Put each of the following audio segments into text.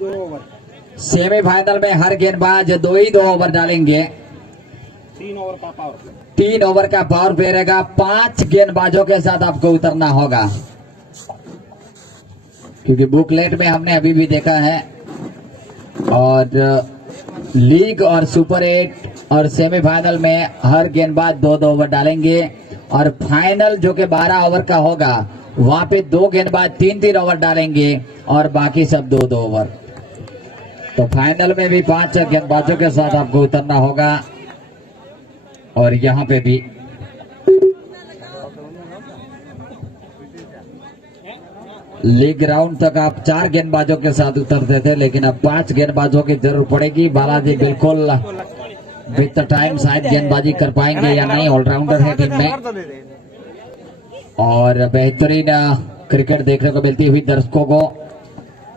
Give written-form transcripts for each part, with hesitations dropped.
Semifinal में हर गेंदबाज 2 over डालेंगे। 3 ओवर का पावर प्ले रहेगा। 5 गेंदबाजों के साथ आपको उतरना होगा, क्योंकि बुकलेट में हमने अभी भी देखा है। और लीग और सुपर 8 और सेमीफाइनल में हर गेंदबाज 2 ओवर डालेंगे। और फाइनल जो कि 12 ओवर का होगा, वहां पे 2 गेंदबाज 3 ओवर डालेंगे और बाकी सब 2 ओवर। तो फाइनल में भी 5 गेंदबाजों के साथ आपको उतरना होगा। और यहाँ पे भी लीग राउंड तक आप 4 गेंदबाजों के साथ उतरते थे, लेकिन अब 5 गेंदबाजों की जरूरत पड़ेगी। बालाजी बिल्कुल विद द टाइम शायद गेंदबाजी कर पाएंगे या नहीं। ऑलराउंडर है टीम में और बेहतरीन क्रिकेट देखने को मिलती हुई दर्शकों को।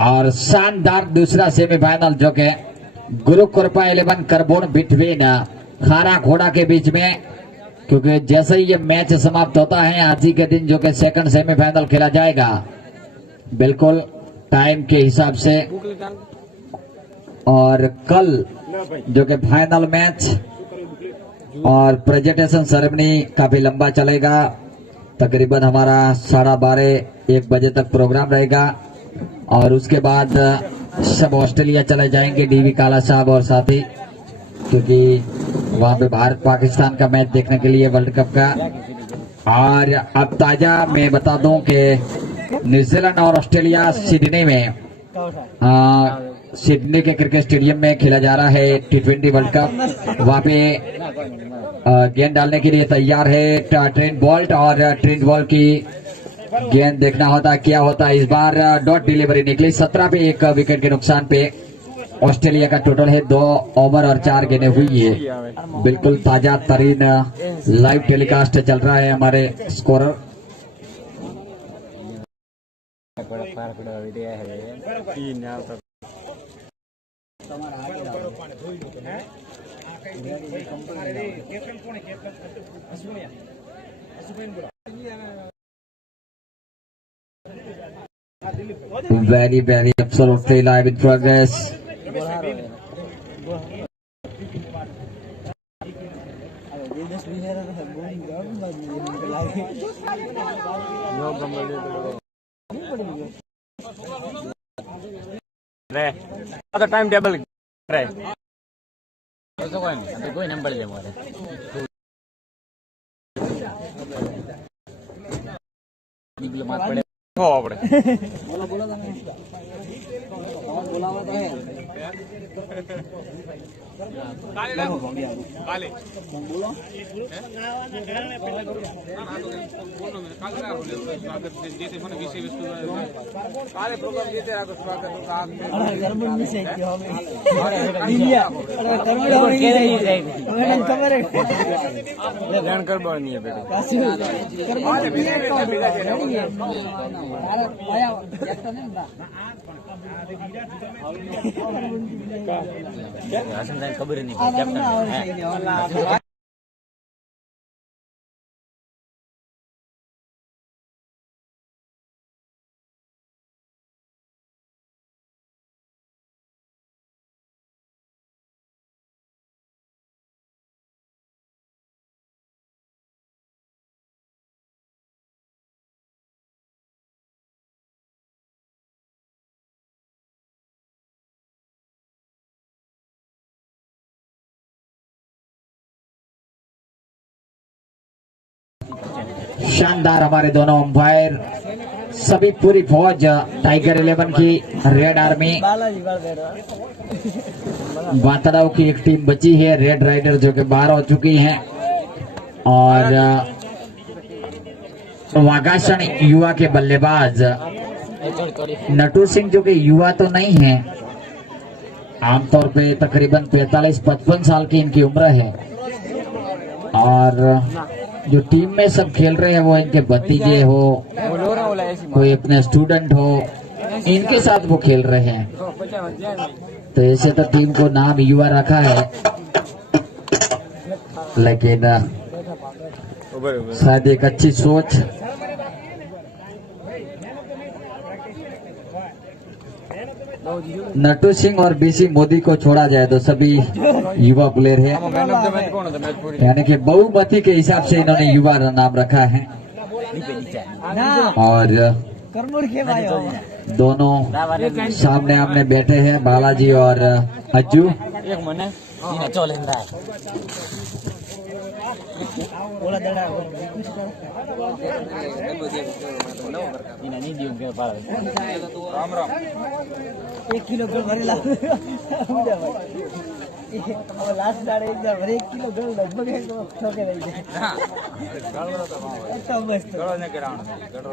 और शानदार दूसरा सेमीफाइनल जो कि गुरु कृपा 11 करबोन बिटवीन खारा घोड़ा के बीच में, क्योंकि जैसे ही ये मैच समाप्त होता है आज ही के दिन जो कि सेकंड सेमीफाइनल खेला जाएगा बिल्कुल टाइम के हिसाब से। और कल जो कि फाइनल मैच और प्रेजेंटेशन सेरेमनी काफी लंबा चलेगा। तकरीबन हमारा 12:30-1 बजे तक प्रोग्राम रहेगा। और उसके बाद सब ऑस्ट्रेलिया चले जाएंगे, डीवी काला साहब और साथी, क्योंकि वहां पे भारत पाकिस्तान का मैच देखने के लिए वर्ल्ड कप का। और अब ताजा मैं बता दूं कि न्यूजीलैंड और ऑस्ट्रेलिया सिडनी में सिडनी के क्रिकेट स्टेडियम में खेला जा रहा है T20 वर्ल्ड कप। वहां पे गेंद डालने के लिए तैयार है ट्रेंट बोल्ट। और ट्रेंट बोल्ट की गेंद देखना होता है क्या होता है। इस बार डॉट डिलीवरी निकली 17 पे 1 विकेट के नुकसान पे। ऑस्ट्रेलिया का टोटल है 2 ओवर और 4 गेंदें हुई है। बिल्कुल ताजा तरीन लाइव टेलीकास्ट चल रहा है हमारे scorer. Very absolutely live in progress. आता टाइम टेबल रे कोई नंबर दे मोरे निकल मार पड़े हो आपड़े बोला था बोलावा है काले बोलो जैसे मैंने विषय वस्तु काले प्रोग्राम देते राखो स्वागत का गरबन मिसे की हो इंडिया करबड़ के रही है मैडम खबर है ध्यान करबड़ नहीं है बेटा काशी करबड़ आया एकटा नहीं ना क्या खबर नहीं कैप्टन शानदार हमारे दोनों अंपायर, सभी पूरी फौज टाइगर 11 की रेड आर्मी। बातड़ाव की एक टीम बची है रेड राइडर जो कि बाहर हो चुकी हैं। और वागासन युवा के बल्लेबाज नटू सिंह जो कि युवा तो नहीं है, आमतौर पे तकरीबन 45-55 साल की इनकी उम्र है। और जो टीम में सब खेल रहे हैं वो इनके भतीजे हो, कोई अपने स्टूडेंट हो, इनके साथ वो खेल रहे हैं। तो ऐसे तो टीम को नाम युवा रखा है, लेकिन शायद एक अच्छी सोच नटू सिंह और बीसी मोदी को छोड़ा जाए तो सभी युवा प्लेयर है, मैन ऑफ द मैच कौन होता मैच पूरी यानी कि बहुमती के हिसाब से इन्होंने युवा नाम रखा है। ना और करमुर के भाई हो दोनों सामने आमने बैठे हैं, बालाजी और अज्जू। एक मने सीना चलेंदा है बोला दड़ा सीना नहीं दियो के पार राम राम 1 किलो गोल भरेला अब लास्ट दाड़े एकदम 1 किलो गोल लगभग ठोके रही है तो मस्त गड़ो ने कराण गड़ो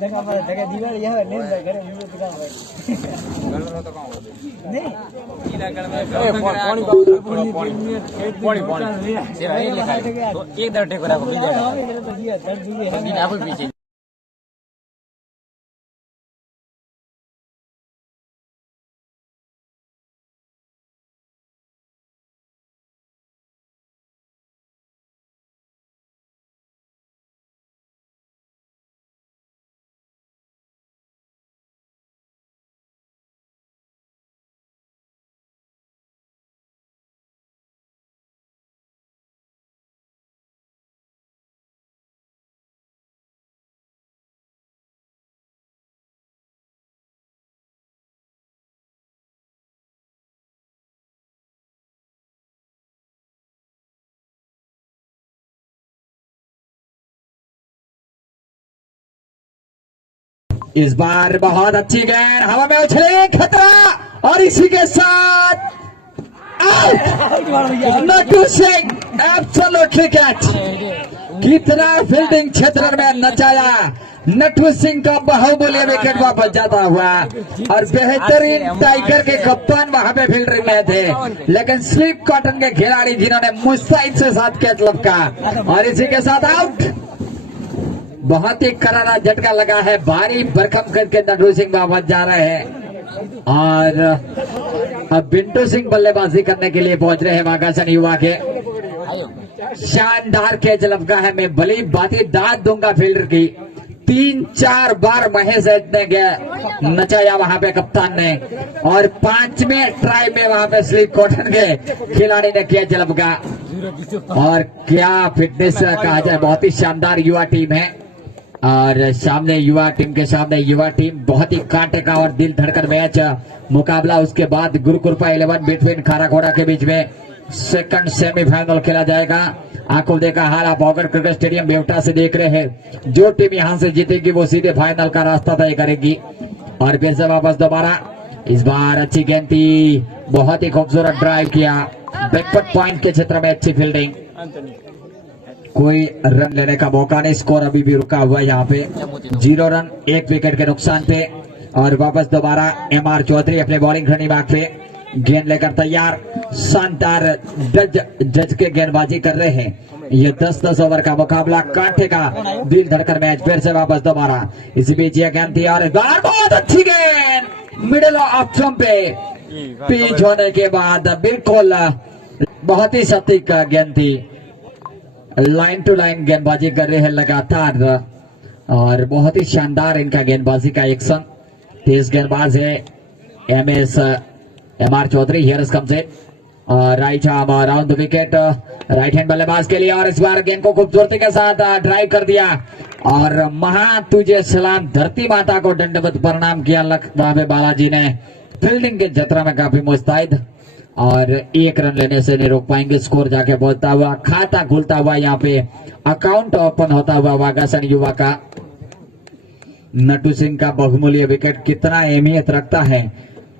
जगह पर जगह दीवार यह नहीं घर में तो काम है गड़ो तो कहां होते नहीं सीना गड़ में पानी सेवा ये लिखा है तो एक दर टेको रखो तो दिया दर्द दिए है सीना आपको पीछे इस बार बहुत अच्छी गेंद हवा में उछले, खतरा और इसी के साथ out. Natu Singh absolutely catch. कितना फील्डिंग क्षेत्र में नचाया नटू सिंह का बहुमूल्य विकेट वापस जाता हुआ और बेहतरीन टाइगर के कप्तान वहां पे फील्डिंग में थे, लेकिन स्लिप कॉटन के खिलाड़ी जिन्होंने मुस्तैद से साथ कैच लपका और इसी के साथ आउट। बहुत ही करारा झटका लगा है, भारी भरकम करके नटू सिंह वापस जा रहे हैं और अब बिंटू सिंह बल्लेबाजी करने के लिए पहुंच रहे हैं वागासन युवा के। शानदार कैच लपका है, मैं भली बाती दाद दूंगा फील्डर की। 3-4 बार महेश ने गया नचाया वहां पे कप्तान ने और 5वें ट्राई में वहां पे स्लिप कॉटन के खिलाड़ी ने कैच लपका। और क्या फिटनेस कहा जाए, बहुत ही शानदार युवा टीम है और सामने युवा टीम के सामने युवा टीम, बहुत ही कांटे का और दिल धड़कन मैच मुकाबला। उसके बाद गुरुकृपा 11 बिटवीन खाराखोड़ा के बीच में सेकंड सेमीफाइनल खेला जाएगा। आंखों देखा हाल आप ऑगर क्रिकेट स्टेडियम बेवटा से देख रहे हैं। जो टीम यहां से जीतेगी वो सीधे फाइनल का रास्ता तय करेगी। और फिर से वापस दोबारा, इस बार अच्छी गेंद थी, बहुत ही खूबसूरत ड्राइव किया, बैकवर्ड पॉइंट के क्षेत्र में अच्छी फील्डिंग, कोई रन लेने का मौका नहीं। स्कोर अभी भी रुका हुआ है यहाँ पे 0 रन 1 विकेट के नुकसान पे। और वापस दोबारा एमआर चौधरी अपने बॉलिंग खड़ी बाग पे गेंद लेकर तैयार, शानदार जज के गेंदबाजी कर रहे हैं। ये 10-10 ओवर का मुकाबला, कांटे का दिल धड़कन मैच। फिर से वापस दोबारा, इसी बीच ये गेंद थी और इस बार बहुत अच्छी गेंद मिडिल ऑफ स्टंप पे पिच होने के बाद बिल्कुल बहुत ही सटीक गेंद थी। लाइन टू लाइन गेंदबाजी कर रहे हैं लगातार और बहुत ही शानदार इनका गेंदबाजी का एक्शन। तेज गेंदबाज है एमआर चौधरी। हियर कम से right arm around the wicket, right hand बल्लेबाज के लिए। और इस बार गेंद को खूबसूरती के साथ ड्राइव कर दिया और महा तुझे सलाम, धरती माता को दंडवत प्रणाम किया लखदावे बालाजी ने। फील्डिंग के जतरा में काफी मुस्तैद और 1 रन लेने से नहीं रोक पाएंगे। स्कोर जाके बढ़ता हुआ, खाता खुलता हुआ, यहाँ पे अकाउंट ओपन होता हुआ वागासन युवा का। नटू सिंह का बहुमूल्य विकेट कितना अहमियत रखता है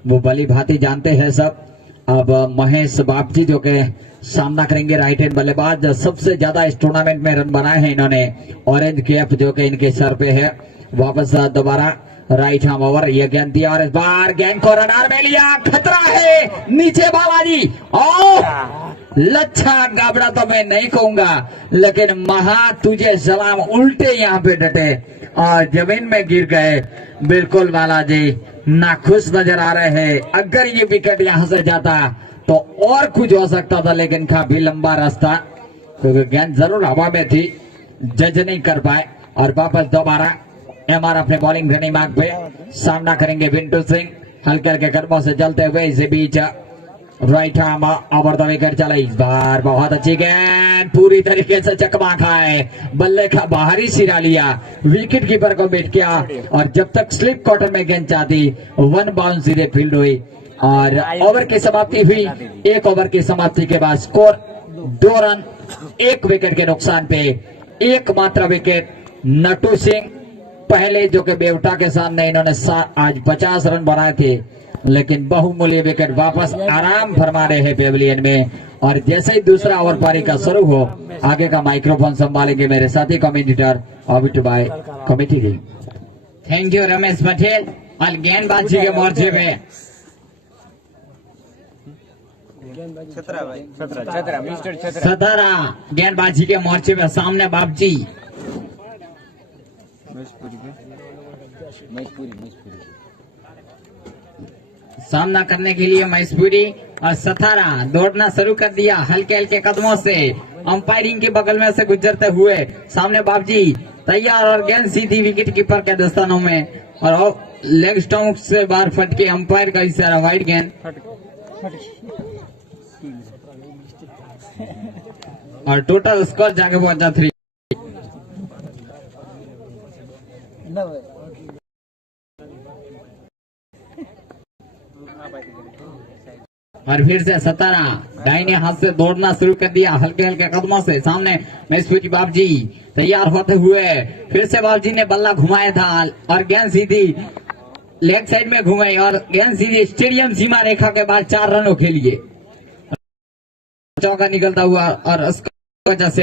वो भली भांति जानते हैं सब। अब महेश बापजी जो के सामना करेंगे, राइट हैंड बल्लेबाज। सबसे ज्यादा इस टूर्नामेंट में रन बनाए हैं इन्होंने, ऑरेंज कैप जो कि इनके सर पे है। वापस दोबारा राइट हैंड ओवर, ये गेंद दिया और इस बार गेंद को रडार में लिया, खतरा है नीचे बालाजी। और लच्छा गाबड़ा तो मैं नहीं कहूंगा, लेकिन महा तुझे सलाम उल्टे यहाँ पे डटे और जमीन में गिर गए। बिल्कुल बालाजी नाखुश नजर आ रहे हैं। अगर ये विकेट यहां से जाता तो और कुछ हो सकता था, लेकिन काफी लंबा रास्ता, क्योंकि गेंद जरूर हवा में थी, जज नहीं कर पाए। और वापस दोबारा एमआर अपने बॉलिंग रनिंग मार्ग पे सामना करेंगे विंटू सिंह हल्के हल्के कदमों से चलते हुए इसी बीच right arm over the wicket चला इस बार बहुत अच्छी गेंद पूरी तरीके से चकमा खाए बल्ले का बाहरी सिरा लिया विकेट कीपर को बेट किया और जब तक स्लिप कॉर्टर में गेंद चाहती 1 बाउंस सीधे फील्ड हुई और ओवर की समाप्ति हुई। 1 ओवर की समाप्ति के बाद स्कोर 2 रन 1 विकेट के नुकसान पे एकमात्र विकेट नटू सिंह पहले जो कि बेवटा के सामने इन्होंने आज 50 रन बनाए थे लेकिन बहुमूल्य विकेट वापस आराम फरमा रहे हैं पेविलियन में। और जैसे ही दूसरा ओवर पारी का शुरू हो आगे का माइक्रोफोन संभालेंगे मेरे साथी कमेंटेटर ऑबिट बाय committee team. Thank you Ramesh Patel और गेंदबाजी के मोर्चे पे सतारा गेंदबाजी के मोर्चे पे सामने बापजी सामना करने के लिए महेशपुरी और सतारा दौड़ना शुरू कर दिया हल्के हल्के कदमों से अंपायरिंग के बगल में से गुजरते हुए सामने बापजी तैयार और गेंद सीधी विकेट कीपर के दस्तानों में और लेग स्टंप से बाहर फट के अंपायर का इशारा वाइड गेंद और टोटल स्कोर जाके पहुंचा 3। और फिर से सतारा दाहिने हाथ से दौड़ना शुरू कर दिया हल्के हल्के कदमों से सामने महेशपुरी बाबजी तैयार होते हुए फिर से बाबजी ने बल्ला घुमाया था और गेंद सीधी लेग साइड में घुमाई और गेंद सीधी स्टेडियम सीमा रेखा के बाद 4 रनों के लिए चौका निकलता हुआ और उसका 7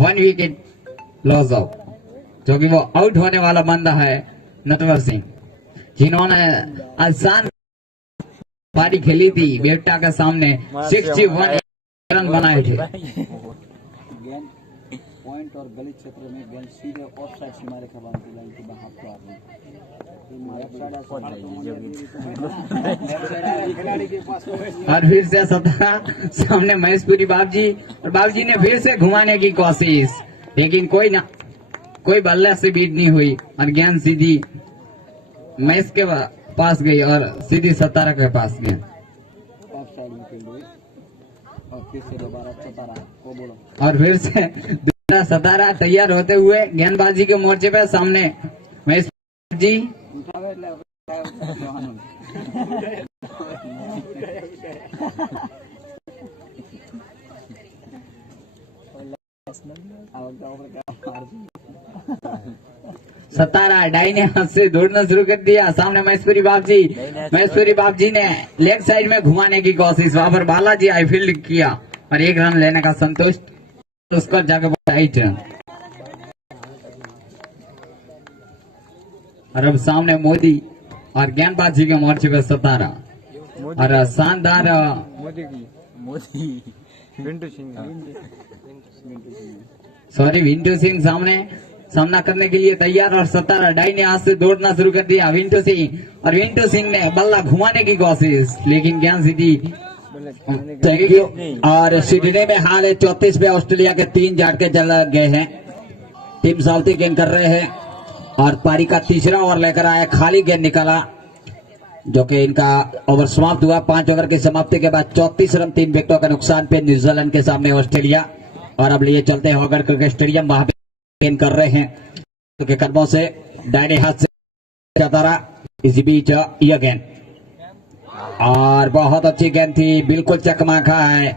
1 विकेट लॉस आउट जो कि वो आउट होने वाला बंदा है नटवर सिंह जिन्होंने आसान पारी खेली थी बेवटा के सामने 61 रन बनाए थे। पॉइंट और गली क्षेत्र में गेंद सीधे of side Seema Rekha boundary line के बाहर तो और फिर से सतारा सामने महेशपुरी बाबजी और बाबजी ने फिर से घुमाने की कोशिश लेकिन कोई बल्ले से बीट नहीं हुई और गेंद सीधी महेश के पास गई और सीधी सतारा के पास गई और फिर से दूसरा सतारा तैयार होते हुए गेंदबाजी के मोर्चे पे सामने महेश जी सतारा दाहिने हाथ से दौड़ना शुरू कर दिया सामने महेशपुरी बाबजी ने लेग साइड में घुमाने की कोशिश वहां पर बालाजी आई फील्ड किया और 1 रन लेने का संतुष्ट उसका जाकर 8 रन। और अब सामने मोदी और गेंदबाजी के मोर्चे पे सतारा और शानदार विंटू सिंह सामना करने के लिए तैयार और सतारा दाहिने हाथ से दौड़ना शुरू कर दिया विंटू सिंह ने बल्ला घुमाने की कोशिश लेकिन गेंद सीधी थैंक यू। और सिडनी में हाल है 34 पे ऑस्ट्रेलिया के 3 झटके चल गए हैं। टीम साउथी गेंद कर रहे हैं और पारी का तीसरा ओवर लेकर आया खाली गेंद निकाला जो कि इनका ओवर समाप्त हुआ। 5 ओवर की समाप्ति के बाद 34 रन 3 विकेटों के नुकसान पे न्यूजीलैंड के सामने ऑस्ट्रेलिया। और अब लिए चलते हैं होगर क्रिकेट स्टेडियम वहां पे गेंद कर रहे हैं के कदमों से दाहिने हाथ से चतारा इसी बीच यह गेंद और बहुत अच्छी गेंद थी बिल्कुल चकमाका है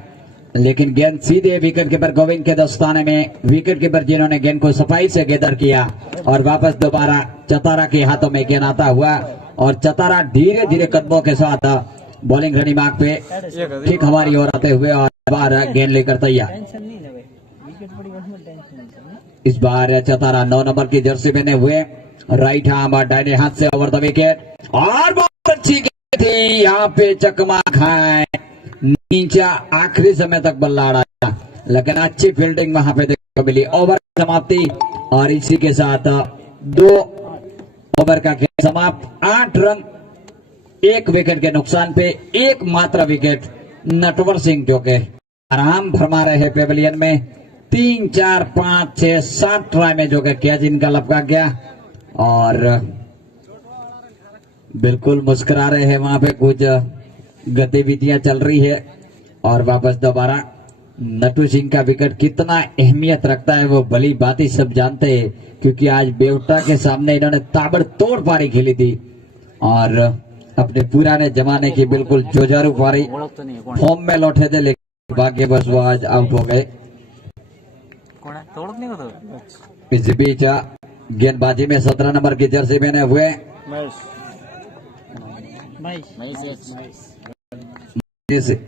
लेकिन गेंद सीधे विकेट कीपर गोविंद के दस्ताने में विकेट कीपर जिन्होंने गेंद को सफाई से गैदर किया और वापस दोबारा चतारा के हाथों में गेंद आता हुआ और चतारा धीरे धीरे कदमों के साथ बॉलिंग रनी मार्ग पे ठीक हमारी ओर आते हुए और बार गेंद लेकर तैयार। इस बार चतारा 9 नंबर की जर्सी पहने हुए राइट आर्म दाहिने हाथ से ओवर द विकेट और बहुत अच्छी गेंद थी यहाँ पे चकमा खाए नीचे आखिरी समय तक बल्ला अड़ा लेकिन अच्छी फील्डिंग वहां पे देखने को मिली। ओवर समाप्ति और इसी के साथ 2 ओवर का खेल समाप्त। 8 रन 1 विकेट के नुकसान पे एकमात्र विकेट नटवर सिंह जो के आराम फरमा रहे हैं पेविलियन में 3, 4, 5, 6, 7 ट्राई में जो कि कैच इनका लपका गया और बिल्कुल मुस्कुरा रहे हैं, वहां पे कुछ गतिविधियां चल रही है। और वापस दोबारा नटू सिंह का विकेट कितना अहमियत रखता है वो भली बात ही सब जानते हैं, क्योंकि आज बेवटा के सामने इन्होंने ताबड़तोड़ पारी खेली थी और अपने पुराने जमाने की बिल्कुल जोजारू पारी फॉर्म में लौटे थे, लेकिन भाग्यवश वो आज आउट हो गए। इस बीच गेंदबाजी में 17 नंबर की जर्सी पहने हुए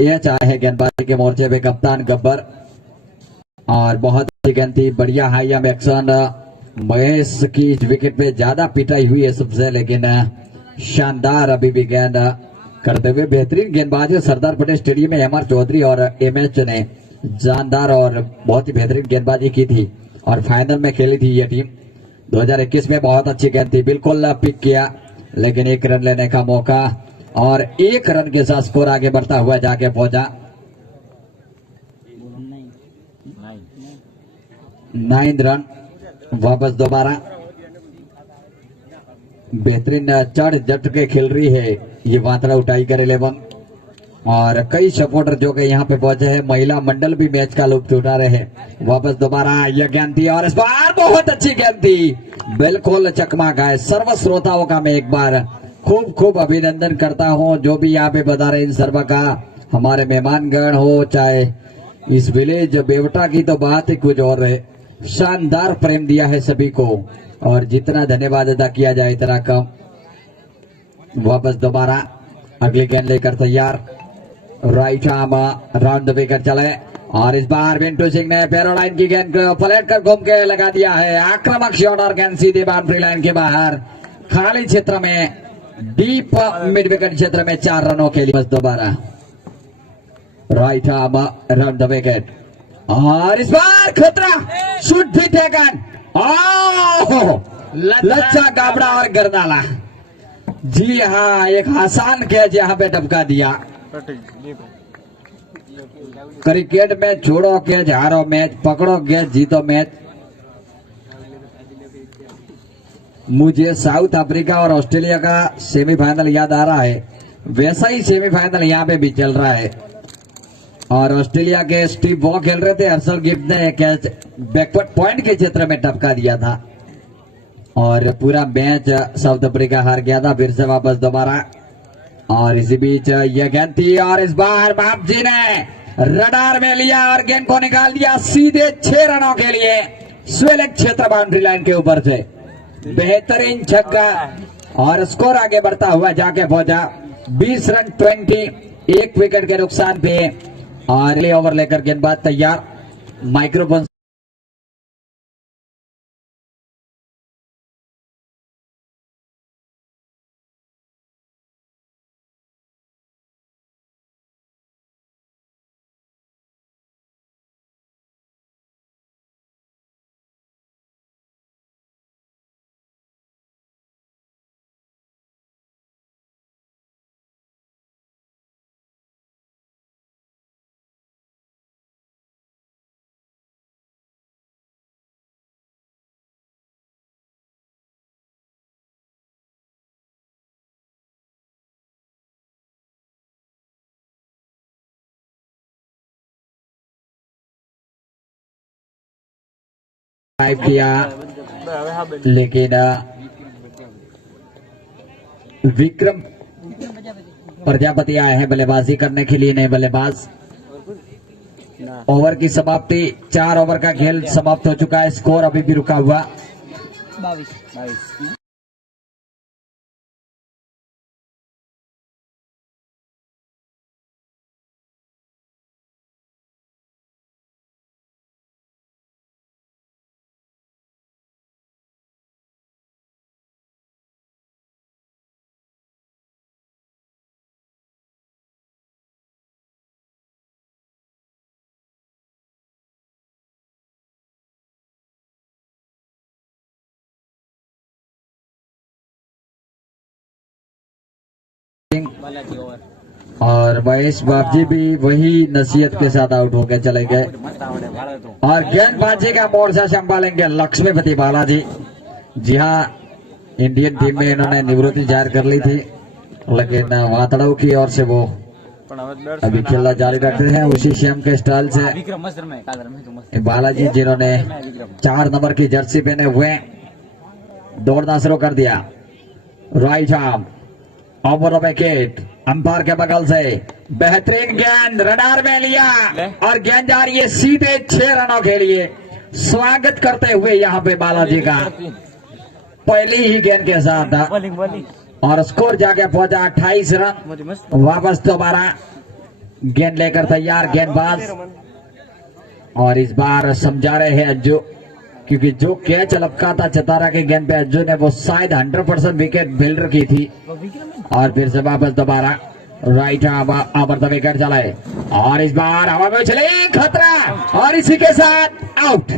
एच आए है गेंदबाजी के मोर्चे पे कप्तान गब्बर, और बहुत अच्छी गेंद थी, बढ़िया हाई एम एक्शन। महेश की इस विकेट पे ज्यादा पिटाई हुई है सबसे, लेकिन शानदार अभी भी गेंद करते हुए बेहतरीन गेंदबाज सरदार पटेल स्टेडियम में एमआर चौधरी और एमएच ने जानदार और बहुत ही बेहतरीन गेंदबाजी की थी और फाइनल में खेली थी ये टीम 2021 में। बहुत अच्छी गेंद थी, बिल्कुल पिक किया, लेकिन एक रन लेने का मौका और एक रन के साथ स्कोर आगे बढ़ता हुआ जाके पहुंचा 9 रन। वापस दोबारा बेहतरीन चढ़ जट के खेल रही है ये वातड़ा उठाई कर 11, और कई सपोर्टर जो कि यहाँ पे पहुंचे हैं, महिला मंडल भी मैच का लुत्फ उठा रहे हैं। वापस दोबारा यह गेंद थी और इस बार बहुत अच्छी गेंद थी, बिल्कुल चकमा गए। सर्व श्रोताओं का मैं एक बार खूब खूब अभिनंदन करता हूं, जो भी यहाँ पे बता रहे इन सर्व का, हमारे मेहमानगण हो चाहे इस विलेज बेवटा की तो बात ही कुछ और है। शानदार प्रेम दिया है सभी को और जितना धन्यवाद अदा किया जाए इतना कम। वापस दोबारा अगली गेंद लेकर तैयार, right arm round the wicket चले और इस बार मिंटू सिंह ने पैरोलाइन की गेंद को पलट कर घूम के लगा दिया है। आक्रामक शॉट और गेंद सीधे बाउंड्री लाइन के बाहर, खाली क्षेत्र में डीप मिड विकेट क्षेत्र में 4 रनों के लिए। बस दोबारा right arm round the wicket और इस बार खतरा, शूट भी टेकन, लच्चा गाबड़ा और गर्दाला। जी हाँ, एक आसान कैच यहाँ पे टपका दिया। क्रिकेट में छोड़ो कैच, हारो मैच, पकड़ो कैच, जीतो मैच। मुझे साउथ अफ्रीका और ऑस्ट्रेलिया का सेमीफाइनल याद आ रहा है, वैसा ही सेमीफाइनल यहाँ पे भी चल रहा है और ऑस्ट्रेलिया के स्टीव वॉ खेल रहे थे, हर्षल गिफ्ट ने कैच बैकवर्ड पॉइंट के क्षेत्र में टपका दिया था और पूरा मैच साउथ अफ्रीका हार गया था। फिर से वापस दोबारा और इसी बीच यह गेंद थी और इस बार बाप जी ने रडार में लिया और गेंद को निकाल दिया सीधे 6 रनों के लिए स्वेलेक क्षेत्र बाउंड्री लाइन के ऊपर से। बेहतरीन छक्का और स्कोर आगे बढ़ता हुआ जाके पहुंचा 20 रन 20, 1 विकेट के नुकसान पे। और अगले ओवर लेकर गेंदबाज तैयार, माइक्रोफोन किया, लेकिन विक्रम प्रजापति आए हैं बल्लेबाजी करने के लिए, नए बल्लेबाज। ओवर की समाप्ति, 4 ओवर का खेल समाप्त हो चुका है, स्कोर अभी भी रुका हुआ 22। और महेश बाबजी भी वही नसीहत के साथ आउट होकर चले गए और गेंदबाजी का मोर्चा संभालेंगे लक्ष्मीपति बालाजी। जी हाँ, इंडियन टीम में इन्होंने निवृत्ति जाहिर कर ली थी, लेकिन वातड़ाऊ की ओर से वो अभी खेलना जारी रखते हैं उसी शेम के स्टाइल से। बालाजी जिन्होंने 4 नंबर की जर्सी पहने हुए दौड़ना शुरू कर दिया। Right arm over the wicket, umpire के बगल से बेहतरीन गेंद रडार में लिया और गेंद जा रही है सीधे 6 रनों के लिए। स्वागत करते हुए यहाँ पे बालाजी का पहली ही गेंद के साथ और स्कोर जाके पहुंचा 28 रन। वापस दोबारा गेंद लेकर तैयार गेंदबाज और इस बार समझा रहे हैं अज्जू, क्योंकि जो कैच लपका था चतारा के गेंद पे अज्जू ने वो शायद 100% विकेट बिल्डर की थी। और फिर से वापस दोबारा राइट ओवर द विकेट चलाए और इस बार हवा में चले खतरा और इसी के साथ आउट।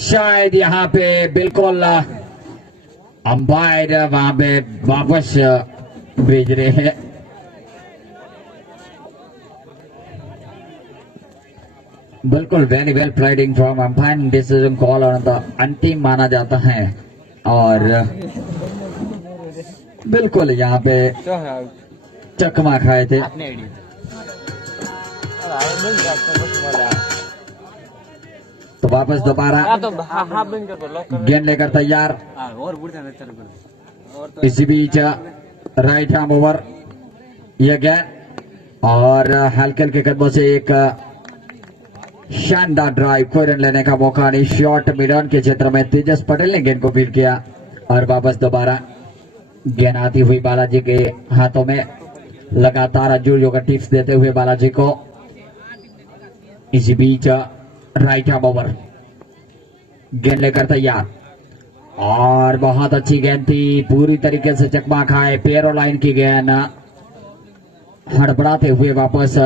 शायद यहाँ पे बिल्कुल अंपायर वहां पे वापस भेज रहे हैं। बिल्कुल वेरी वेल प्लाइडिंग फ्रॉम अंपायर, डिसीजन कॉल और अंतिम माना जाता है और बिल्कुल यहाँ पे चकमा खाए थे। तो वापस दोबारा गेंद लेकर तैयार। इसी बीच राइट आर्म ओवर यह गेंद और हल्के हल्के कदमों से एक शानदार ड्राइव, कोई रन लेने का मौका नहीं। शॉर्ट मिड ऑन के क्षेत्र में तेजस पटेल ने गेंद को फील्ड किया और वापस दोबारा गेंद आती हुई बालाजी के हाथों में। लगातार अज्जू योगा टिप्स देते हुए बालाजी को। इसी बीच राइट आर्म ओवर गेंद लेकर तैयार और बहुत अच्छी गेंद थी, पूरी तरीके से चकमा खाए। पेरो लाइन की गेंद हड़बड़ाते हुए वापस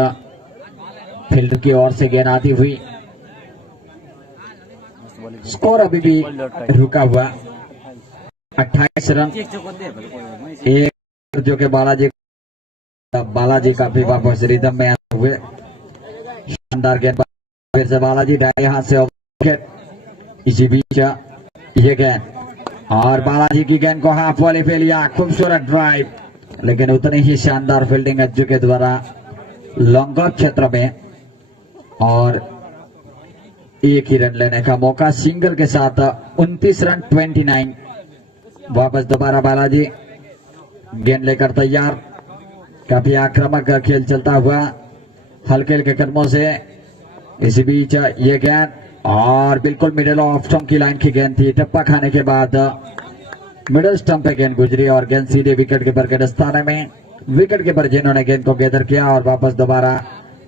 फील्ड की ओर से गेंद आती हुई। स्कोर अभी भी रुका हुआ 28 रन। एक जो कि बालाजी काफी वापस रिदम में आते हुए शानदार गेंद। फिर से बालाजी दाएं हाथ से विकेट। इसी बीच ये गेंद और बालाजी की गेंद को हाफ वॉली पे लिया, खूबसूरत ड्राइव, लेकिन उतनी ही शानदार फील्डिंग अज्जू के द्वारा लॉन्ग ऑफ क्षेत्र में और एक ही रन लेने का मौका सिंगल के साथ 29 रन 29। वापस दोबारा बालाजी गेंद लेकर तैयार। काफी आक्रामक खेल चलता हुआ हल्के हल्के कदमों से। इसी बीच ये गेंद और बिल्कुल मिडिल ऑफ स्टंप की लाइन की गेंद थी। टप्पा खाने के बाद मिडिल स्टंप पे गेंद गुजरी और गेंद सीधे विकेट कीपर के दस्ताने में। विकेट कीपर जिन्होंने गेंद को गैदर किया और वापस दोबारा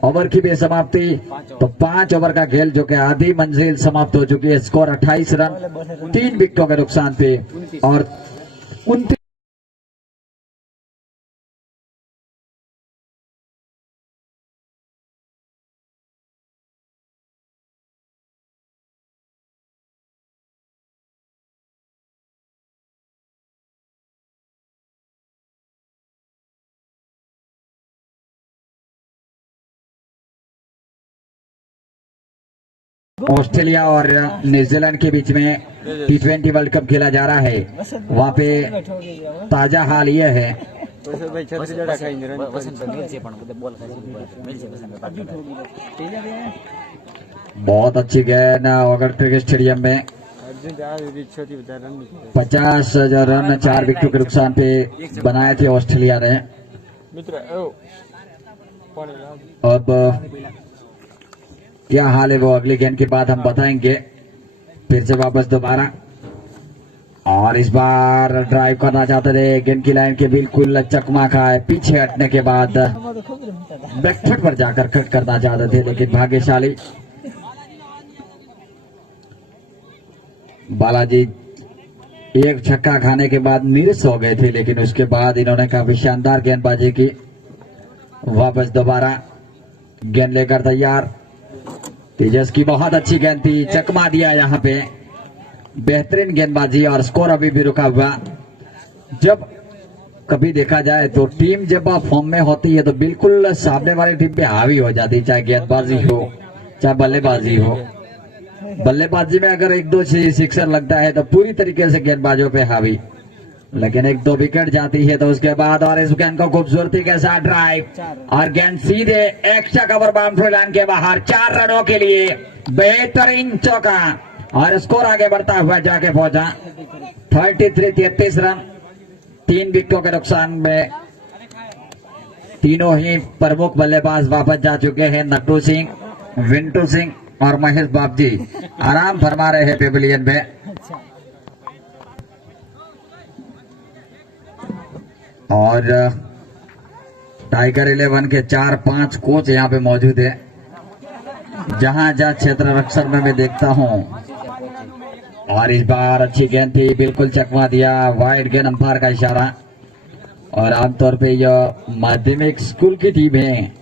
ओवर की भी समाप्ति। तो 5 ओवर का खेल जो कि आधी मंजिल समाप्त हो चुकी है। स्कोर 28 रन 3 विकेटों के नुकसान पे और 29 ऑस्ट्रेलिया और न्यूजीलैंड के बीच में T20 वर्ल्ड कप खेला जा रहा है। वहां पे ताजा हाल यह है बहुत अच्छी गेंद अगर क्रिकेट स्टेडियम में 50 रन 4 विकेटों के नुकसान पे बनाए थे ऑस्ट्रेलिया ने। अब क्या हाल है वो अगली गेंद के बाद हम बताएंगे। फिर से वापस दोबारा और इस बार ड्राइव करना चाहते थे, गेंद की लाइन के बिल्कुल चकमा खाए। पीछे हटने के बाद बैकफुट पर जाकर कट करना चाहते थे, लेकिन भाग्यशाली बालाजी एक छक्का खाने के बाद नीरस हो गए थे, लेकिन उसके बाद इन्होंने काफी शानदार गेंदबाजी की। वापस दोबारा गेंद लेकर तैयार। तेजस की बहुत अच्छी गेंद थी, चकमा दिया यहाँ पे। बेहतरीन गेंदबाजी और स्कोर अभी भी रुका हुआ। जब कभी देखा जाए तो टीम जब फॉर्म में होती है तो बिल्कुल सामने वाली टीम पे हावी हो जाती, चाहे गेंदबाजी हो चाहे बल्लेबाजी हो। बल्लेबाजी में अगर एक दो सिक्सर लगता है तो पूरी तरीके से गेंदबाजों पे हावी, लेकिन एक दो विकेट जाती है तो उसके बाद और इस गेंद को खूबसूरती के साथ ड्राइव और गेंद सीधे एक्स्ट्रा कवर बाउंड्री लाइन के बाहर 4 रनों के लिए बेहतरीन चौका और स्कोर आगे बढ़ता हुआ जाके पहुंचा 33 रन। 3 विकेटों के नुकसान में तीनों ही प्रमुख बल्लेबाज वापस जा चुके हैं। नट्टू सिंह, विंटू सिंह और महेश बाबजी आराम फरमा रहे हैं पेविलियन में। और टाइगर 11 के 4-5 कोच यहाँ पे मौजूद है। जहां जहां क्षेत्र रक्षण में मैं देखता हूं, और इस बार अच्छी गेंद थी, बिल्कुल चकमा दिया, वाइड गेंद अंपायर का इशारा। और आमतौर पे यह माध्यमिक स्कूल की टीम है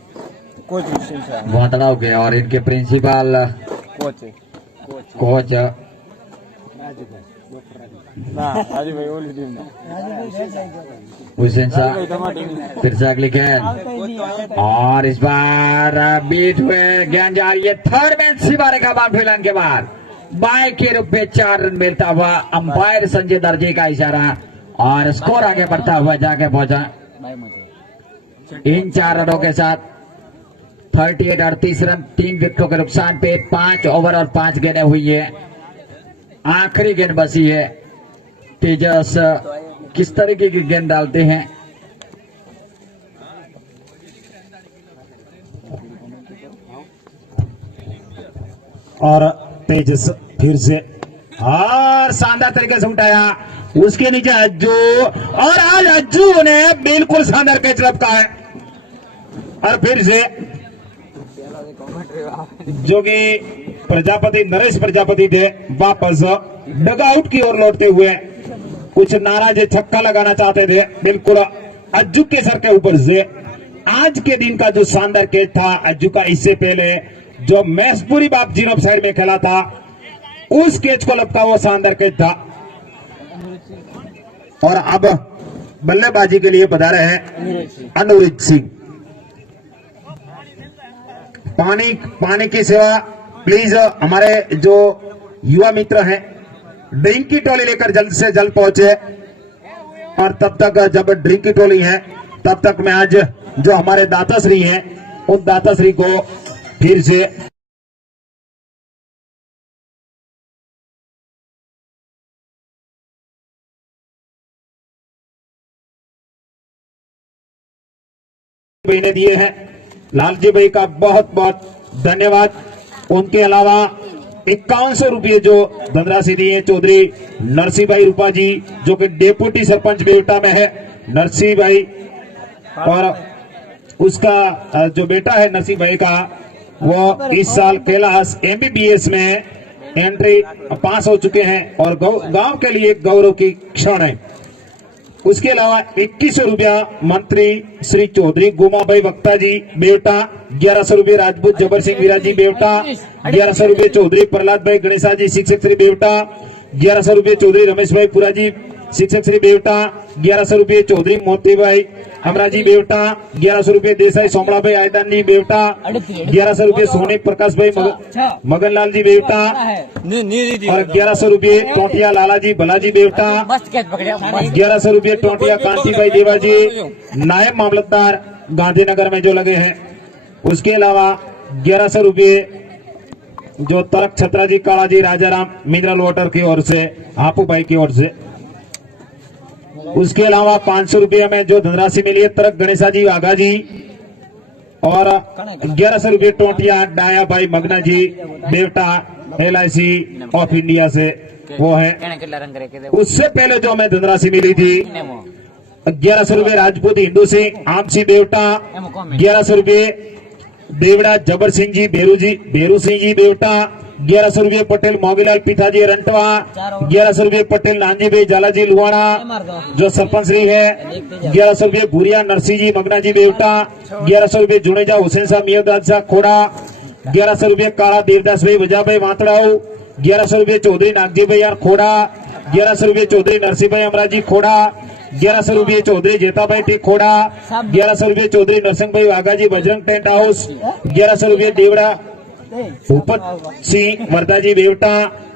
वातड़ाव के, और इनके प्रिंसिपल कोच हुसैन शाह। फिर से अगली गेंद और इस बार बीट हुए गेंद जा रही है थर्ड मैच सिवारे का बाउंड्री लाइन के बाद बाय के रूप में 4 रन मिलता हुआ अंपायर संजय दर्जी का इशारा और स्कोर आगे बढ़ता हुआ जाके पहुंचा। इन 4 रनों के साथ 38 रन, 3 विकेटों के नुकसान पे 5 ओवर और 5 गेंदें हुई है। आखिरी गेंद बची है। तेजस किस तरीके की गेंद डालते हैं। और तेजस फिर से और शानदार तरीके से उठाया, उसके नीचे अज्जू, और आज अज्जू ने बिल्कुल शानदार कैच लपका है। और फिर से जो कि प्रजापति, नरेश प्रजापति थे, वापस डगआउट की ओर लौटते हुए कुछ नाराज छक्का लगाना चाहते थे, बिल्कुल अज्जू के सर के ऊपर से। आज के दिन का जो शानदार कैच था अज्जू का, इससे पहले जो मैसपुरी बाप जीनोप साइड में खेला था उस कैच को लपका हुआ शानदार कैच था। और अब बल्लेबाजी के लिए बता रहे हैं अनुरुद्ध सिंह। पानी की सेवा प्लीज। हमारे जो युवा मित्र हैं ड्रिंक की टोली लेकर जल्द से जल्द पहुंचे, और तब तक जब ड्रिंक की टोली है तब तक मैं आज जो हमारे दाताश्री हैं उन दाताश्री को फिर से भाई ने दिए हैं। लालजी भाई का बहुत बहुत धन्यवाद। उनके अलावा 5100 रुपये जो धनराशि दिए चौधरी नरसिंह भाई रूपा जी, जो कि डेप्यूटी सरपंच बेवटा में है, नरसिंह भाई, और उसका जो बेटा है नरसिंह भाई का, वो इस साल कैलाश MBBS में एंट्री पास हो चुके हैं और गांव के लिए गौरव की क्षण है। उसके अलावा 2100 रुपया मंत्री श्री चौधरी गुमा भाई वक्ता जी बेवटा, 1100 रुपये राजपूत जबर सिंह वीरा जी बेवटा, 1100 रुपये चौधरी प्रहलाद भाई गणेशा जी शिक्षक श्री बेवटा, 1100 रुपये चौधरी रमेश भाई पुरा जी शिक्षक श्री बेवटा, 1100 रुपये चौधरी मोती भाई हमरा जी बेवटा, 1100 रुपये देसाई सोमड़ा भाई आयदान जी बेवटा, 1100 रुपये सोनी प्रकाश भाई मगनलाल जी बेवटा, और 1100 रुपये टोटिया लाला जी भला जी बेवटा, 1100 रुपये टोटिया कांति भाई देवा जी नायब मामलतदार गांधीनगर में जो लगे हैं। उसके अलावा 1100 रुपये जो तरक छत्रा जी काला जी राजाराम मिनरल वाटर की ओर से, आपू भाई की ओर से। उसके अलावा 500 रुपये में जो धनराशि मिली है तरक गणेशा जी आगा जी, और 1100 रुपये टोटिया डाया भाई मगना जी बेवटा LIC ऑफ इंडिया से वो है। उससे पहले जो हमें धनराशि मिली थी 1100 रुपये राजपूत हिंदू सिंह आमसी बेवटा, 1100 रुपये देवड़ा जबर सिंह जी बेरू सिंह जी बेवटा, 1100 रुपये पटेल मोगीलाल पिताजी रंटवा, 1100 रुपये पटेल नानजी भाई जालाजी लुवाड़ा जो सरपंच श्री है, 1100 रुपये भूरिया नरसिंह जी मगना जी बेवटा, 1100 रुपये जुनेजा हुसैन साहब मियादाद शाह खोड़ा, 1100 रुपये काला देवदास भाई वजा भाई वातड़ाऊ, 1100 रुपये चौधरी नागजी भाई यार खोड़ा, 1100 रुपये चौधरी नरसिंह भाई अमराज जी खोड़ा, 1100 रुपये चौधरी जेता भाई टी खोड़ा, 1100 रुपये चौधरी नरसिंह भाई वाघा जी बजरंग टेंट हाउस, 1100 रुपये देवड़ा भूपत सिंह वरदाजी बेवटा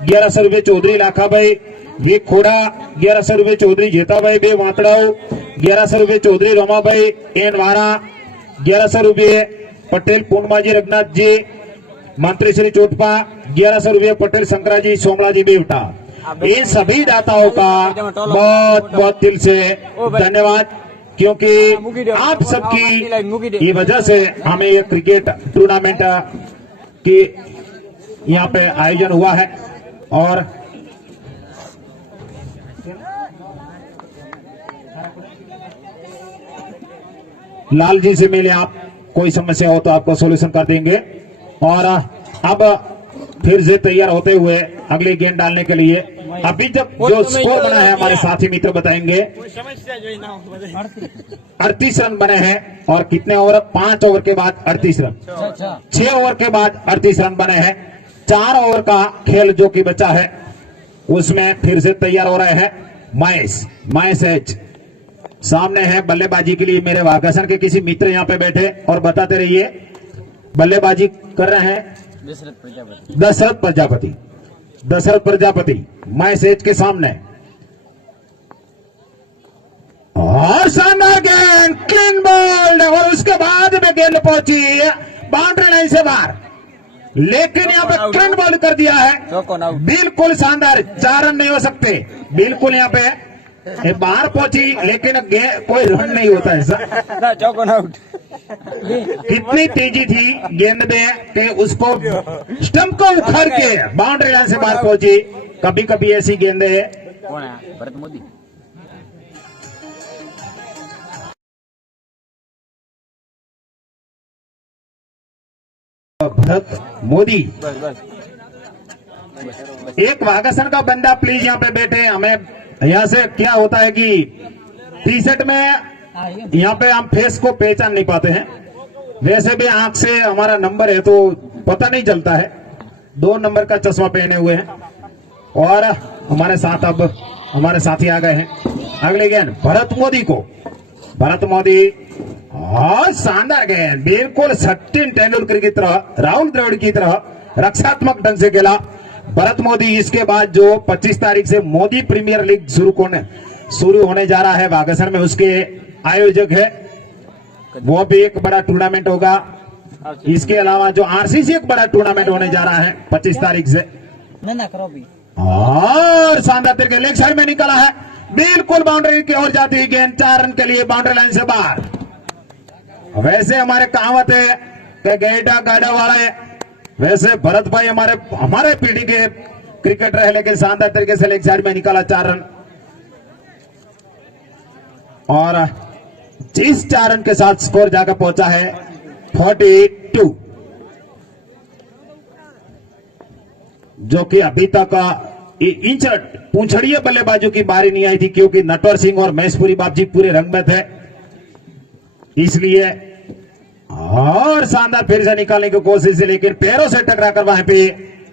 1100 रुपये चौधरी लाखा भाई ये खोड़ा 1100 रुपये चौधरी जेता भाई बे वाकड़ाऊ 1100 रुपये चौधरी रोमा भाई एन वारा 1100 रुपये पटेल पूर्णमाजी रघुनाथ जी मंत्री श्री चोटपा 1100 रुपये पटेल शंकराजी सोमला जी बेवटा। इन सभी दाताओं का बहुत बहुत दिल से धन्यवाद, क्योंकि आप सबकी ये वजह से हमें ये क्रिकेट टूर्नामेंट की यहाँ पे आयोजन हुआ है। और लाल जी से मिले आप, कोई समस्या हो तो आपको सॉल्यूशन कर देंगे। और अब फिर से तैयार होते हुए अगली गेंद डालने के लिए अभी जब जो स्कोर बना है हमारे साथी मित्र बताएंगे। 38 रन बने हैं और कितने ओवर, 5 ओवर के बाद 38 रन, 6 ओवर के बाद 38 रन बने हैं। 4 ओवर का खेल जो कि बचा है उसमें फिर से तैयार हो रहे हैं महेश एच। सामने है बल्लेबाजी के लिए मेरे वागसन के किसी मित्र यहाँ पे बैठे और बताते रहिए बल्लेबाजी कर रहे हैं दशरथ प्रजापति महेश एच के सामने। और शानदार गेंद, क्लीन बॉल्ड, और उसके बाद में गेंद पहुंची बाउंड्री लाइन से बाहर, लेकिन यहाँ पे क्लीन बॉल कर दिया है। बिल्कुल शानदार, 4 रन नहीं हो सकते, बिल्कुल यहाँ पे ये बाहर पहुंची, लेकिन कोई रन नहीं होता है सर। चौकोन आउट। कितनी तेजी थी गेंद में कि उसको स्टंप को उखाड़ के बाउंड्री लाइन से बाहर पहुंची। कभी कभी ऐसी गेंदें कौन है? भरत मोदी। भरत मोदी, एक वागासन का बंदा प्लीज यहाँ पे बैठे। हमें यहाँ से क्या होता है कि टी शर्ट में यहाँ पे हम फेस को पहचान नहीं पाते हैं, वैसे भी आंख से हमारा नंबर है तो पता नहीं चलता है। 2 नंबर का चश्मा पहने हुए हैं और हमारे साथ अब हमारे साथी आ गए हैं। अगले गेंद भरत मोदी और शानदार गेंद, बिल्कुल सचिन तेंदुलकर की तरह, राहुल द्रविड़ की तरह रक्षात्मक ढंग से खेला भरत मोदी। इसके बाद जो 25 तारीख से मोदी प्रीमियर लीग शुरू होने जा रहा है वागसर में, उसके आयोजक है, वो भी एक बड़ा टूर्नामेंट होगा। इसके अलावा जो आरसीसी एक बड़ा टूर्नामेंट होने जा रहा है 25 तारीख से। और शानदार तरीके लेग साइड में निकला है, बिल्कुल बाउंड्री की ओर जाती है गेंद, 4 रन के लिए बाउंड्री लाइन से बाहर। वैसे हमारे कहावत है कि गेड़ा गाड़ा वाला है, वैसे भरत भाई हमारे पीढ़ी के क्रिकेटर है, लेकिन शानदार तरीके से लेग साइड में निकाला 4 रन। और जिस 4 रन के साथ स्कोर जाकर पहुंचा है 42, जो कि अभी तक पूंछड़िए बल्लेबाजों की बारी नहीं आई थी, क्योंकि नटवर सिंह और महेशपुरी बाबजी पूरे रंग में थे, इसलिए। और शानदार फिर से निकालने की कोशिश, लेकिन पैरों से टकराकर वहां पे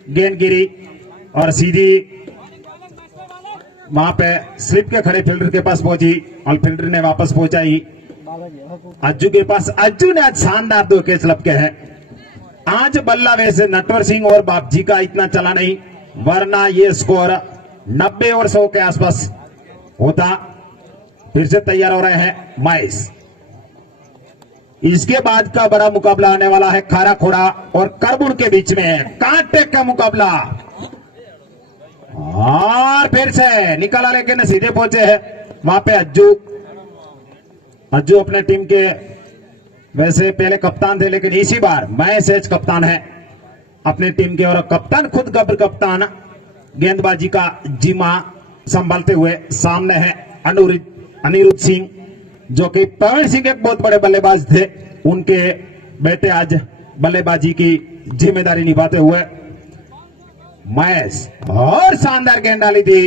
गेंद गिरी और सीधी वहां पे स्लिप के खड़े फील्डर के पास पहुंची और फील्डर ने वापस पहुंचाई अज्जू के पास। अज्जू ने आज शानदार 2 कैच लपके हैं। आज बल्ला वैसे नटवर सिंह और बापजी का इतना चला नहीं, वरना ये स्कोर 90 और 100 के आसपास होता। फिर से तैयार हो रहे हैं महेश। इसके बाद का बड़ा मुकाबला आने वाला है खारा खोड़ा और करबुड़ के बीच में, कांटे का मुकाबला। और फिर से निकाला, लेकिन सीधे पहुंचे हैं वहां पे अज्जू अपने टीम के वैसे पहले कप्तान थे, लेकिन इसी बार महेश एच कप्तान है अपनी टीम के, और कप्तान खुद गब्र कप्तान गेंदबाजी का जिम्मा संभालते हुए। सामने है अनिरुद्ध सिंह, जो कि प्रवीण सिंह एक बहुत बड़े बल्लेबाज थे, उनके बेटे आज बल्लेबाजी की जिम्मेदारी निभाते हुए महेश। और शानदार गेंद डाली थी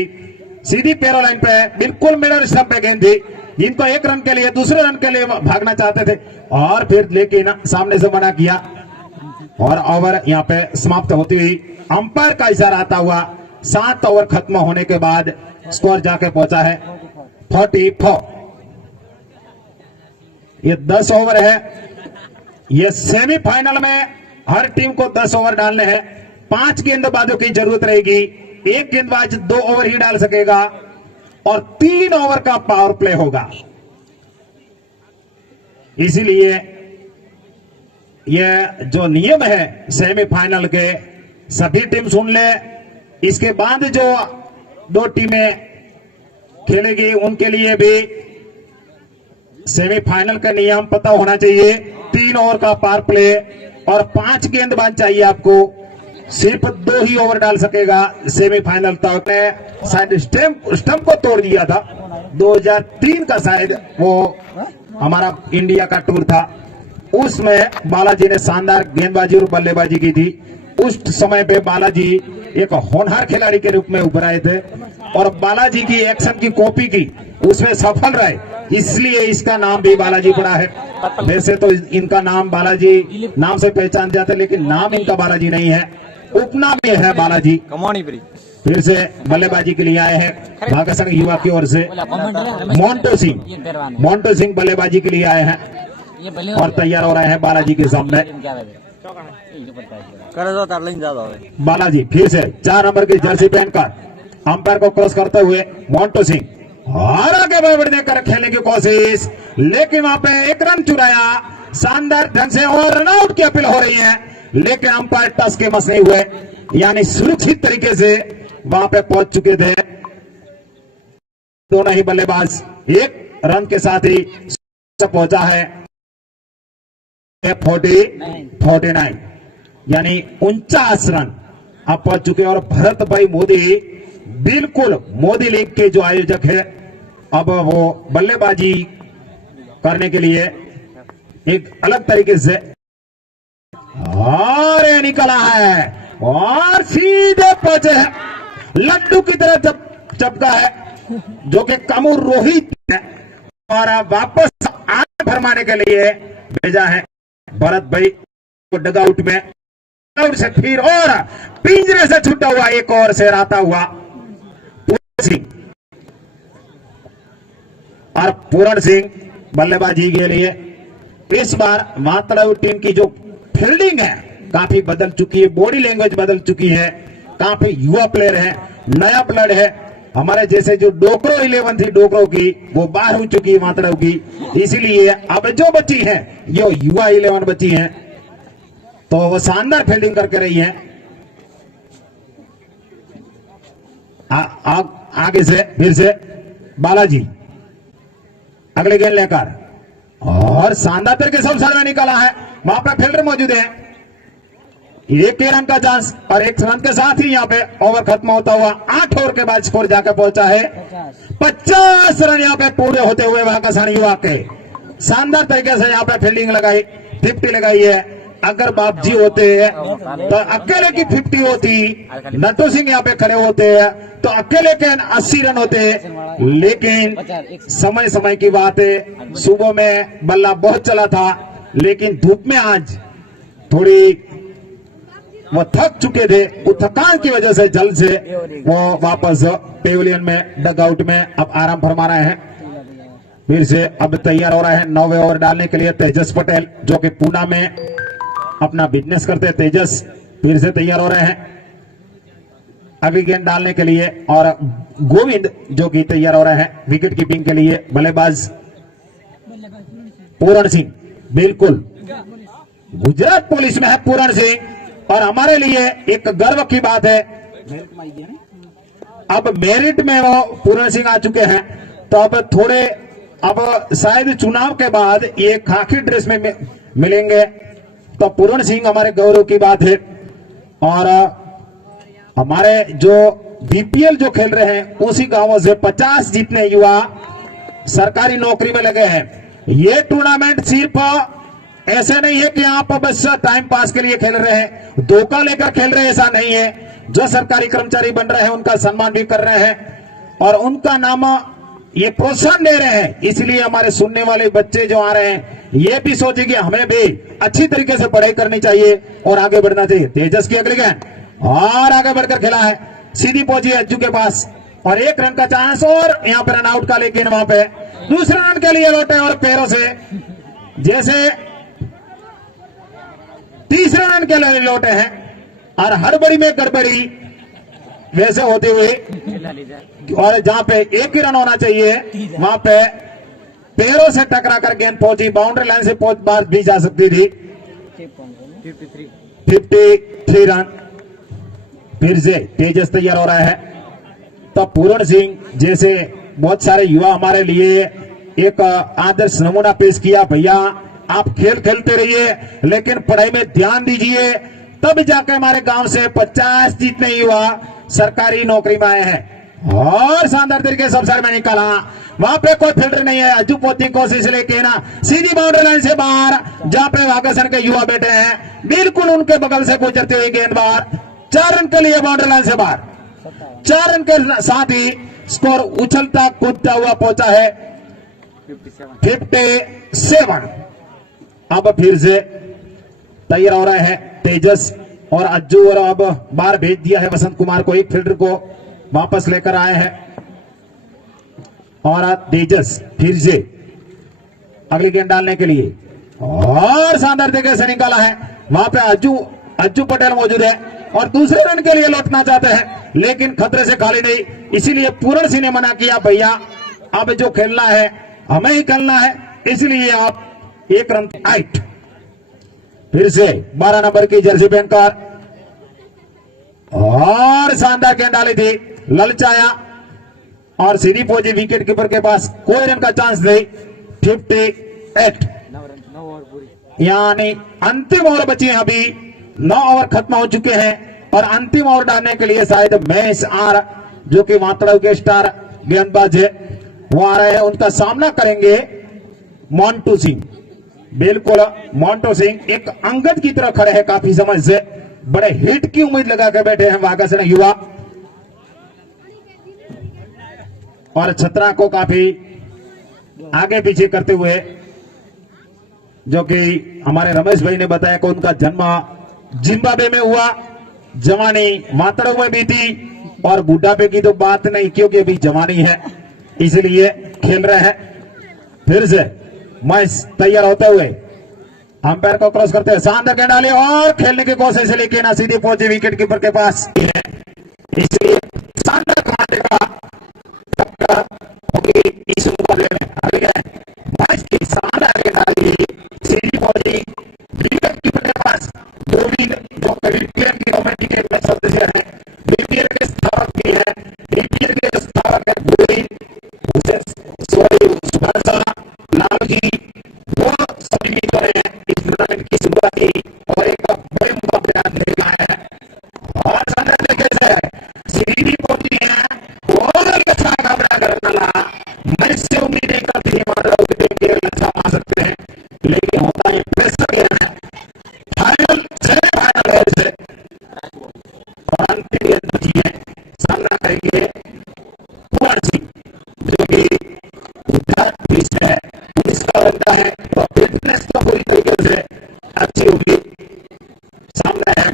सीधी पैरो लाइन पे, बिल्कुल मिडल स्टंप पे गेंद थी, जिनको 1 रन के लिए, दूसरे रन के लिए भागना चाहते थे, और फिर लेकिन सामने से मना किया और ओवर यहाँ पे समाप्त होती हुई अंपायर का इशारा आता हुआ 7 ओवर खत्म होने के बाद स्कोर जाके पहुंचा है 44। ये 10 ओवर है। ये सेमीफाइनल में हर टीम को 10 ओवर डालने हैं। 5 गेंदबाजों की जरूरत रहेगी। एक गेंदबाज 2 ओवर ही डाल सकेगा और 3 ओवर का पावर प्ले होगा। इसीलिए यह जो नियम है सेमीफाइनल के, सभी टीम सुन ले। इसके बाद जो 2 टीमें खेलेगी उनके लिए भी सेमीफाइनल का नियम पता होना चाहिए। 3 ओवर का पावर प्ले और 5 गेंदबाज चाहिए आपको। सिर्फ 2 ही ओवर डाल सकेगा सेमीफाइनल तक। शायद स्टंप को तोड़ दिया था 2003 का, शायद वो हमारा इंडिया का टूर था। उसमें बालाजी ने शानदार गेंदबाजी और बल्लेबाजी की थी। उस समय पे बालाजी एक होनहार खिलाड़ी के रूप में उभर आए थे और बालाजी की एक्शन की कॉपी की, उसमें सफल रहे, इसलिए इसका नाम भी बालाजी पड़ा है। वैसे तो इनका नाम बालाजी नाम से पहचान जाते, लेकिन नाम इनका बालाजी नहीं है, उपनाम ये है बालाजी। कमानी पड़ी। फिर से बल्लेबाजी के लिए आए हैं भागा संघ युवा की ओर से मोन्टो सिंह बल्लेबाजी के लिए आए हैं और तैयार हो रहे हैं बालाजी के सामने। बालाजी फिर से 4 नंबर की जर्सी पहनकर अंपायर को क्रॉस करते हुए मोन्टो सिंह और आगे बढ़ने कर खेलने की कोशिश, लेकिन वहां पे 1 रन चुराया शानदार ढंग से और रनआउट की अपील हो रही है, लेकिन अंपायर टस के मस नहीं हुए, यानी सुरक्षित तरीके से वहां पे पहुंच चुके थे दोनों ही बल्लेबाज। 1 रन के साथ ही पहुंचा है 49, यानी 49 रन अब पहुंच चुके। और भरत भाई मोदी बिल्कुल मोदी लीग के जो आयोजक है, अब वो बल्लेबाजी करने के लिए एक अलग तरीके से और ये निकला है और सीधे पहुंचे है, लड्डू की तरह चपका है, जो कि कामू रोहित है और वापस आग भरमाने के लिए भेजा है भरत भाई को डगआउट में। डगआउट से फिर और पिंजरे से छूटा हुआ एक और से आता हुआ पूरण सिंह, और पूरण सिंह बल्लेबाजी के लिए इस बार मातड़ाऊ टीम की जो फील्डिंग है काफी बदल चुकी है, बॉडी लैंग्वेज बदल चुकी है, काफी युवा प्लेयर है, नया प्लेयर है। हमारे जैसे जो डोकरो 11 थी डोकरो की, वो बाहर हो चुकी है मातड़ाऊ की, इसीलिए अब जो बच्ची है ये युवा 11 बच्ची है, तो वो शानदार फील्डिंग करके रही है। आगे से फिर से बालाजी अगले गेंद लेकर और शानदार तरीके से अवसर में निकाला है, वहां पर फील्डर मौजूद है। 1 रन का चांस और 1 रन के साथ ही यहाँ पे ओवर खत्म होता हुआ 8 ओवर के बाद स्कोर जाकर पहुंचा है 50 रन यहाँ पे पूरे होते हुए वाकासान युवा के। शानदार तरीके से यहाँ पे फील्डिंग लगाई, 50 लगाई है। अगर बापजी होते तो अकेले की 50 होती, नटू सिंह यहाँ पे खड़े होते तो अकेले के 80 रन होते, लेकिन समय समय की बात है, सुबह में बल्ला बहुत चला था, लेकिन धूप में आज थोड़ी वो थक चुके थे, वो थकान की वजह से जल्द से वो वापस पेविलियन में डगआउट में अब आराम फरमा रहे हैं। फिर से अब तैयार हो रहा है 9वें ओवर डालने के लिए तेजस पटेल, जो कि पूना में अपना बिजनेस करते हैं। तेजस फिर से तैयार हो रहे हैं अभी गेंद डालने के लिए, और गोविंद जो कि तैयार हो रहे हैं विकेट कीपिंग के लिए। बल्लेबाज पूरण सिंह, बिल्कुल गुजरात पुलिस में है पूरण सिंह, और हमारे लिए एक गर्व की बात है अब मेरिट में वो पूरण सिंह आ चुके हैं, तो अब शायद चुनाव के बाद ये खाकी ड्रेस में मिलेंगे, तो पूरण सिंह हमारे गौरव की बात है। और हमारे जो बीपीएल जो खेल रहे हैं उसी गांवों से 50 जितने युवा सरकारी नौकरी में लगे हैं। ये टूर्नामेंट सिर्फ ऐसे नहीं है कि आप बस टाइम पास के लिए खेल रहे हैं, धोखा लेकर खेल रहे हैं, ऐसा नहीं है। जो सरकारी कर्मचारी बन रहे हैं उनका सम्मान भी कर रहे हैं और उनका नाम ये प्रोत्साहन दे रहे हैं। इसलिए हमारे सुनने वाले बच्चे जो आ रहे हैं ये भी सोचे कि हमें भी अच्छी तरीके से पढ़ाई करनी चाहिए और आगे बढ़ना चाहिए। तेजस की अगली गेंद और आगे बढ़कर खेला है, सीधी पहुंची अज्जू के पास और 1 रन का चांस, और यहां पर रन आउट का, लेकिन वहां पे दूसरे रन के लिए लौटे और पैरों से जैसे तीसरे रन के लिए लौटे हैं और हड़बड़ी में गड़बड़ी वैसे होते हुए और जहां पे एक ही रन होना चाहिए वहां पे पैरों से टकरा कर गेंद पहुंची, बाउंड्री लाइन से पहुंच बार भी जा सकती थी। 53 रन। फिर से तेजस तैयार हो रहा है। तब पूरण सिंह जैसे बहुत सारे युवा हमारे लिए एक आदर्श नमूना पेश किया, भैया आप खेल खेलते रहिए लेकिन पढ़ाई में ध्यान दीजिए, तब जाकर हमारे गांव से 50 जितने युवा सरकारी नौकरी में आए हैं। और शानदार तरीके से अवसर में निकाला, वहां पे कोई फिल्टर नहीं है, अज्जू पोती कोशिश लेके ना सीधी बाउंड्री लाइन से बाहर, जहां पे वागसन के युवा बैठे हैं बिल्कुल उनके बगल से गुजरते हुए गेंद बाहर। 4 रन के लिए बाउंड्री लाइन से बाहर। 4 रन के साथ ही स्कोर उछलता कूदता हुआ पहुंचा है 57। अब फिर से तैयार हो रहे हैं तेजस और अज्जू, और अब बाहर भेज दिया है वसंत कुमार को, एक फील्डर को वापस लेकर आए हैं। और तेजस फिर से अगली गेंद डालने के लिए और शानदार तरीके से निकाला है, वहां पे अज्जू पटेल मौजूद है और दूसरे रन के लिए लौटना चाहते हैं लेकिन खतरे से खाली नहीं, इसीलिए पूरण सिंह ने मना किया, भैया अब जो खेलना है हमें ही खेलना है, इसलिए आप 1 रन आउट। फिर से 12 नंबर की जर्सी पहनकर और शानदार गेंद डाली थी, ललचाया और सीधी पहुंची विकेट कीपर के पास, कोई रन का चांस नहीं। 58 यानी अंतिम ओवर बची है, अभी 9 ओवर खत्म हो चुके हैं और अंतिम ओवर डालने के लिए शायद महेश आर जो कि मातड़ाव के स्टार गेंदबाज है वो आ रहे हैं, उनका सामना करेंगे मोंटू सिंह। बिल्कुल मोंटू सिंह एक अंगद की तरह खड़े हैं, काफी समझ से बड़े हिट की उम्मीद लगाकर बैठे हैं वागसन युवा, और छतरा को काफी आगे पीछे करते हुए, जो कि हमारे रमेश भाई ने बताया कि उनका जन्म जिम्बाब्वे में हुआ, जवानी मातड़ों में भी थी और बुढ़ापे की तो बात नहीं क्योंकि अभी जवानी है, इसलिए खेल रहे हैं। फिर से मैच तैयार होते हुए अंपायर को क्रॉस करते हैं, शानदार गेंद डाली और खेलने की कोशिश लेकिन ना सीधे पहुंचे विकेट कीपर के पास, इसलिए शानदार खिलाड़ी का टक्कर होगी इस मुकाबले में। मैच की शानदार गेंद डाली सीधी पहुंची विकेट कीपर के पास, गोविंद जो बीपीएल की कमेटी के सदस्य हैं, बीपीएल के स्थापक भी हैं, बीपीएल के स्थापक है गोविंद लाल जी, वो सभी मित्र हैं इस टूर्नामेंट की शुरुआत की और एक बड़े मुकाबले लेकर आए हैं और शानदार तरीके से सीधी पहुंची है और अच्छा मुकाबला करने वाला, मैं से उम्मीद नहीं करती थी माधव की टीम के अच्छा आ सकते हैं, लेकिन होता है प्रेशर गेम है, फाइनल सेमीफाइनल है से और अंतिम गेंद बची है, सामना करेंगे पूरण सिंह जो कि है, इसका लगता है तो फिटनेस तो पूरी तरीके से अच्छी होगी। सामने है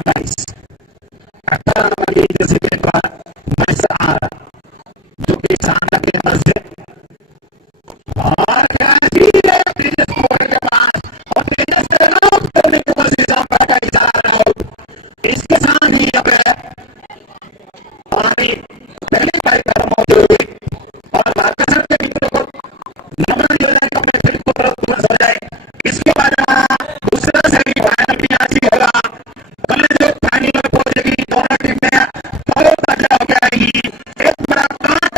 18 नंबर की जैसे के बाद मैच आ रहा जो कि शानदार के अंदर से और तेजस के पास और तेजस से आउट करने की कोशिश का इशारा आउट, इसके साथ ही अब पानी पहले कार्यक्रम होते हुए और वागसन के मित्रों को इसके बाद दूसरा सेमीफाइनल भी आज ही होगा, कल जो फाइनल में पहुंचेगी दोनों टीमें फॉलो ताजा हो जाएगी, एक बड़ा कांट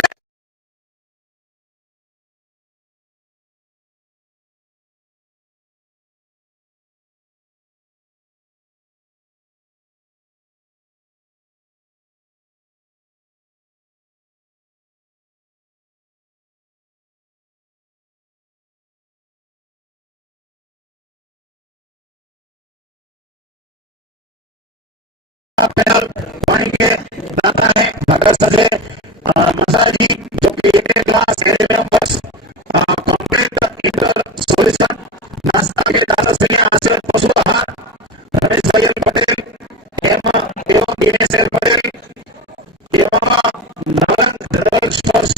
पाएंगे दाता है भगत सजे मसाजी जो कि क्लास कंप्लीट इंटर सॉल्यूशन नाश्ता के दाता से आश्रय पशु आहार रमेश भाई पटेल एवं दिनेश पटेल एवं नवन जनरल स्टोर्स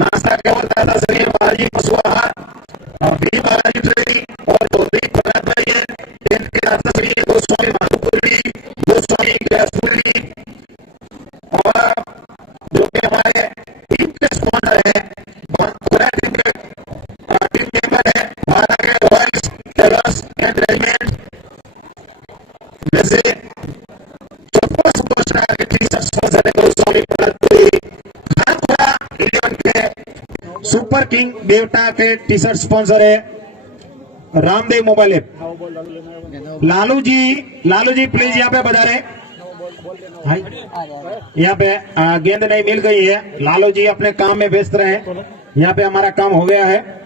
नाश्ता केवल दाता से बालाजी पशु आहार और बी बालाजी ट्रेनिंग और चौधरी प्रकाश भाई है किंग बेवटा के टी शर्ट स्पॉन्सर है Ramdev mobile app. Lalu ji please यहाँ पे बजा रहे। यहाँ पे गेंद नहीं मिल गई है, लालू जी अपने काम में व्यस्त रहे। यहाँ पे हमारा काम हो गया है।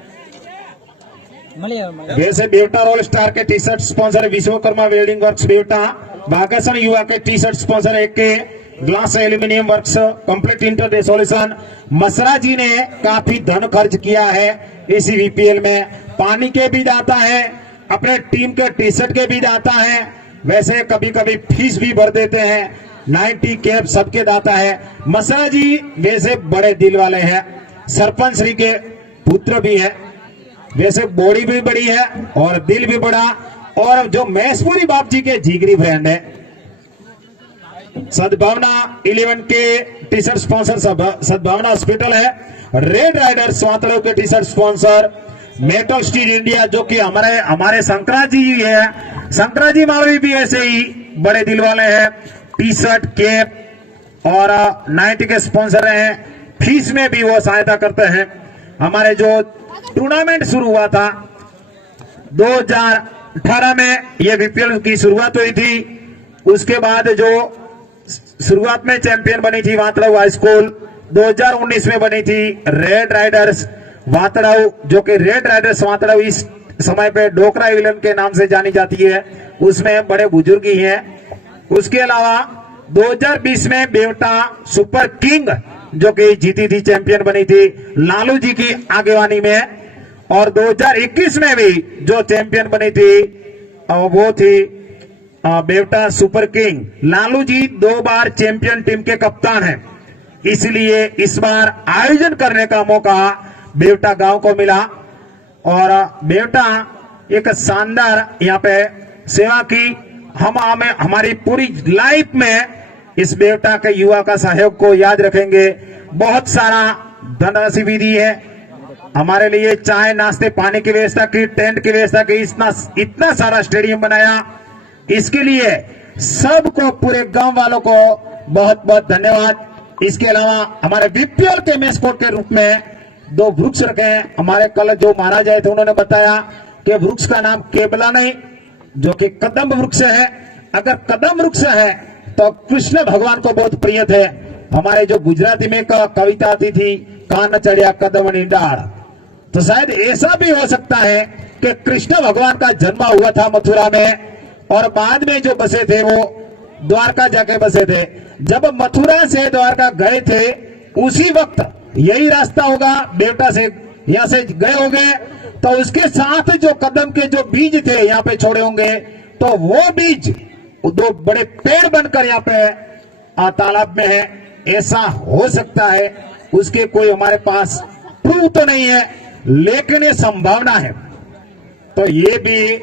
वैसे बेवटा रोल स्टार के टी शर्ट स्पॉन्सर है विश्वकर्मा वेल्डिंग वर्क्स बेवटा। बागासन युवा के टी शर्ट स्पॉन्सर है K glass aluminium works complete inter solution. Masra ji ने काफी धन खर्च किया है इस वीपीएल में, पानी के भी दाता है, अपने टीम के टी शर्ट के भी दाता है, वैसे कभी कभी फीस भी भर देते हैं, 90 कैप सबके दाता है। मसरा जी वैसे बड़े दिल वाले हैं, सरपंच श्री के पुत्र भी है, वैसे बॉडी भी बड़ी है और दिल भी बड़ा, और जो मैसपुरी बाप जी के जिगरी फ्रेंड है। सद्भावना 11 के टी शर्ट स्पॉन्सर सद्भावना हॉस्पिटल है। रेड राइडर्स स्वातलो के T shirt sponsor metal steel India, जो कि हमारे शंकरा जी है। शंकरा जी मालवी भी ऐसे ही बड़े दिल वाले हैं, टी शर्ट कैप और 90 के स्पॉन्सर हैं, फीस में भी वो सहायता करते हैं। हमारे जो टूर्नामेंट शुरू हुआ था 2018 में, ये बीपीएल की शुरुआत हुई थी। उसके बाद जो शुरुआत में चैंपियन बनी थी वातड़ाऊ हाई स्कूल, 2019 में बनी थी रेड राइडर्स वातड़ाऊ, जो कि रेड राइडर्स वातड़ाऊ इस समय पे डोकरा विलन के नाम से जानी जाती है, उसमें बड़े बुजुर्ग ही हैं। उसके अलावा 2020 में बेवटा सुपर किंग, जो कि जीती थी, चैंपियन बनी थी लालू जी की आगेवानी में, और 2021 में भी जो चैंपियन बनी थी वो थी बेवटा सुपर किंग। लालू जी 2 बार चैंपियन टीम के कप्तान हैं, इसलिए इस बार आयोजन करने का मौका बेवटा गांव को मिला, और बेवटा एक शानदार यहाँ पे सेवा की। हमारी पूरी लाइफ में इस बेवटा के युवा का सहयोग को याद रखेंगे। बहुत सारा धनराशि भी दी है हमारे लिए, चाय नाश्ते पानी की व्यवस्था की, टेंट की व्यवस्था की, इतना सारा स्टेडियम बनाया। इसके लिए सबको, पूरे गांव वालों को बहुत बहुत धन्यवाद। इसके अलावा हमारे बीपीएल के मेस्कोट के रूप में 2 वृक्ष रखे हैं। हमारे कल जो महाराज आए थे उन्होंने बताया कि वृक्ष का नाम केबला नहीं, जो कि कदम वृक्ष है। अगर कदम वृक्ष है तो कृष्ण भगवान को बहुत प्रिय थे। हमारे जो गुजराती में कविता आती थी, कान चढ़िया कदमनी डाढ़, तो शायद ऐसा भी हो सकता है कि कृष्ण भगवान का जन्म हुआ था मथुरा में, और बाद में जो बसे थे वो द्वारका जाके बसे थे। जब मथुरा से द्वारका गए थे उसी वक्त यही रास्ता होगा, बेवटा से यहाँ से गए होंगे, तो उसके साथ जो कदम के जो बीज थे यहाँ पे छोड़े होंगे, तो वो बीज 2 बड़े पेड़ बनकर यहाँ पे तालाब में है। ऐसा हो सकता है, उसके कोई हमारे पास प्रूफ तो नहीं है, लेकिन ये संभावना है। तो ये भी,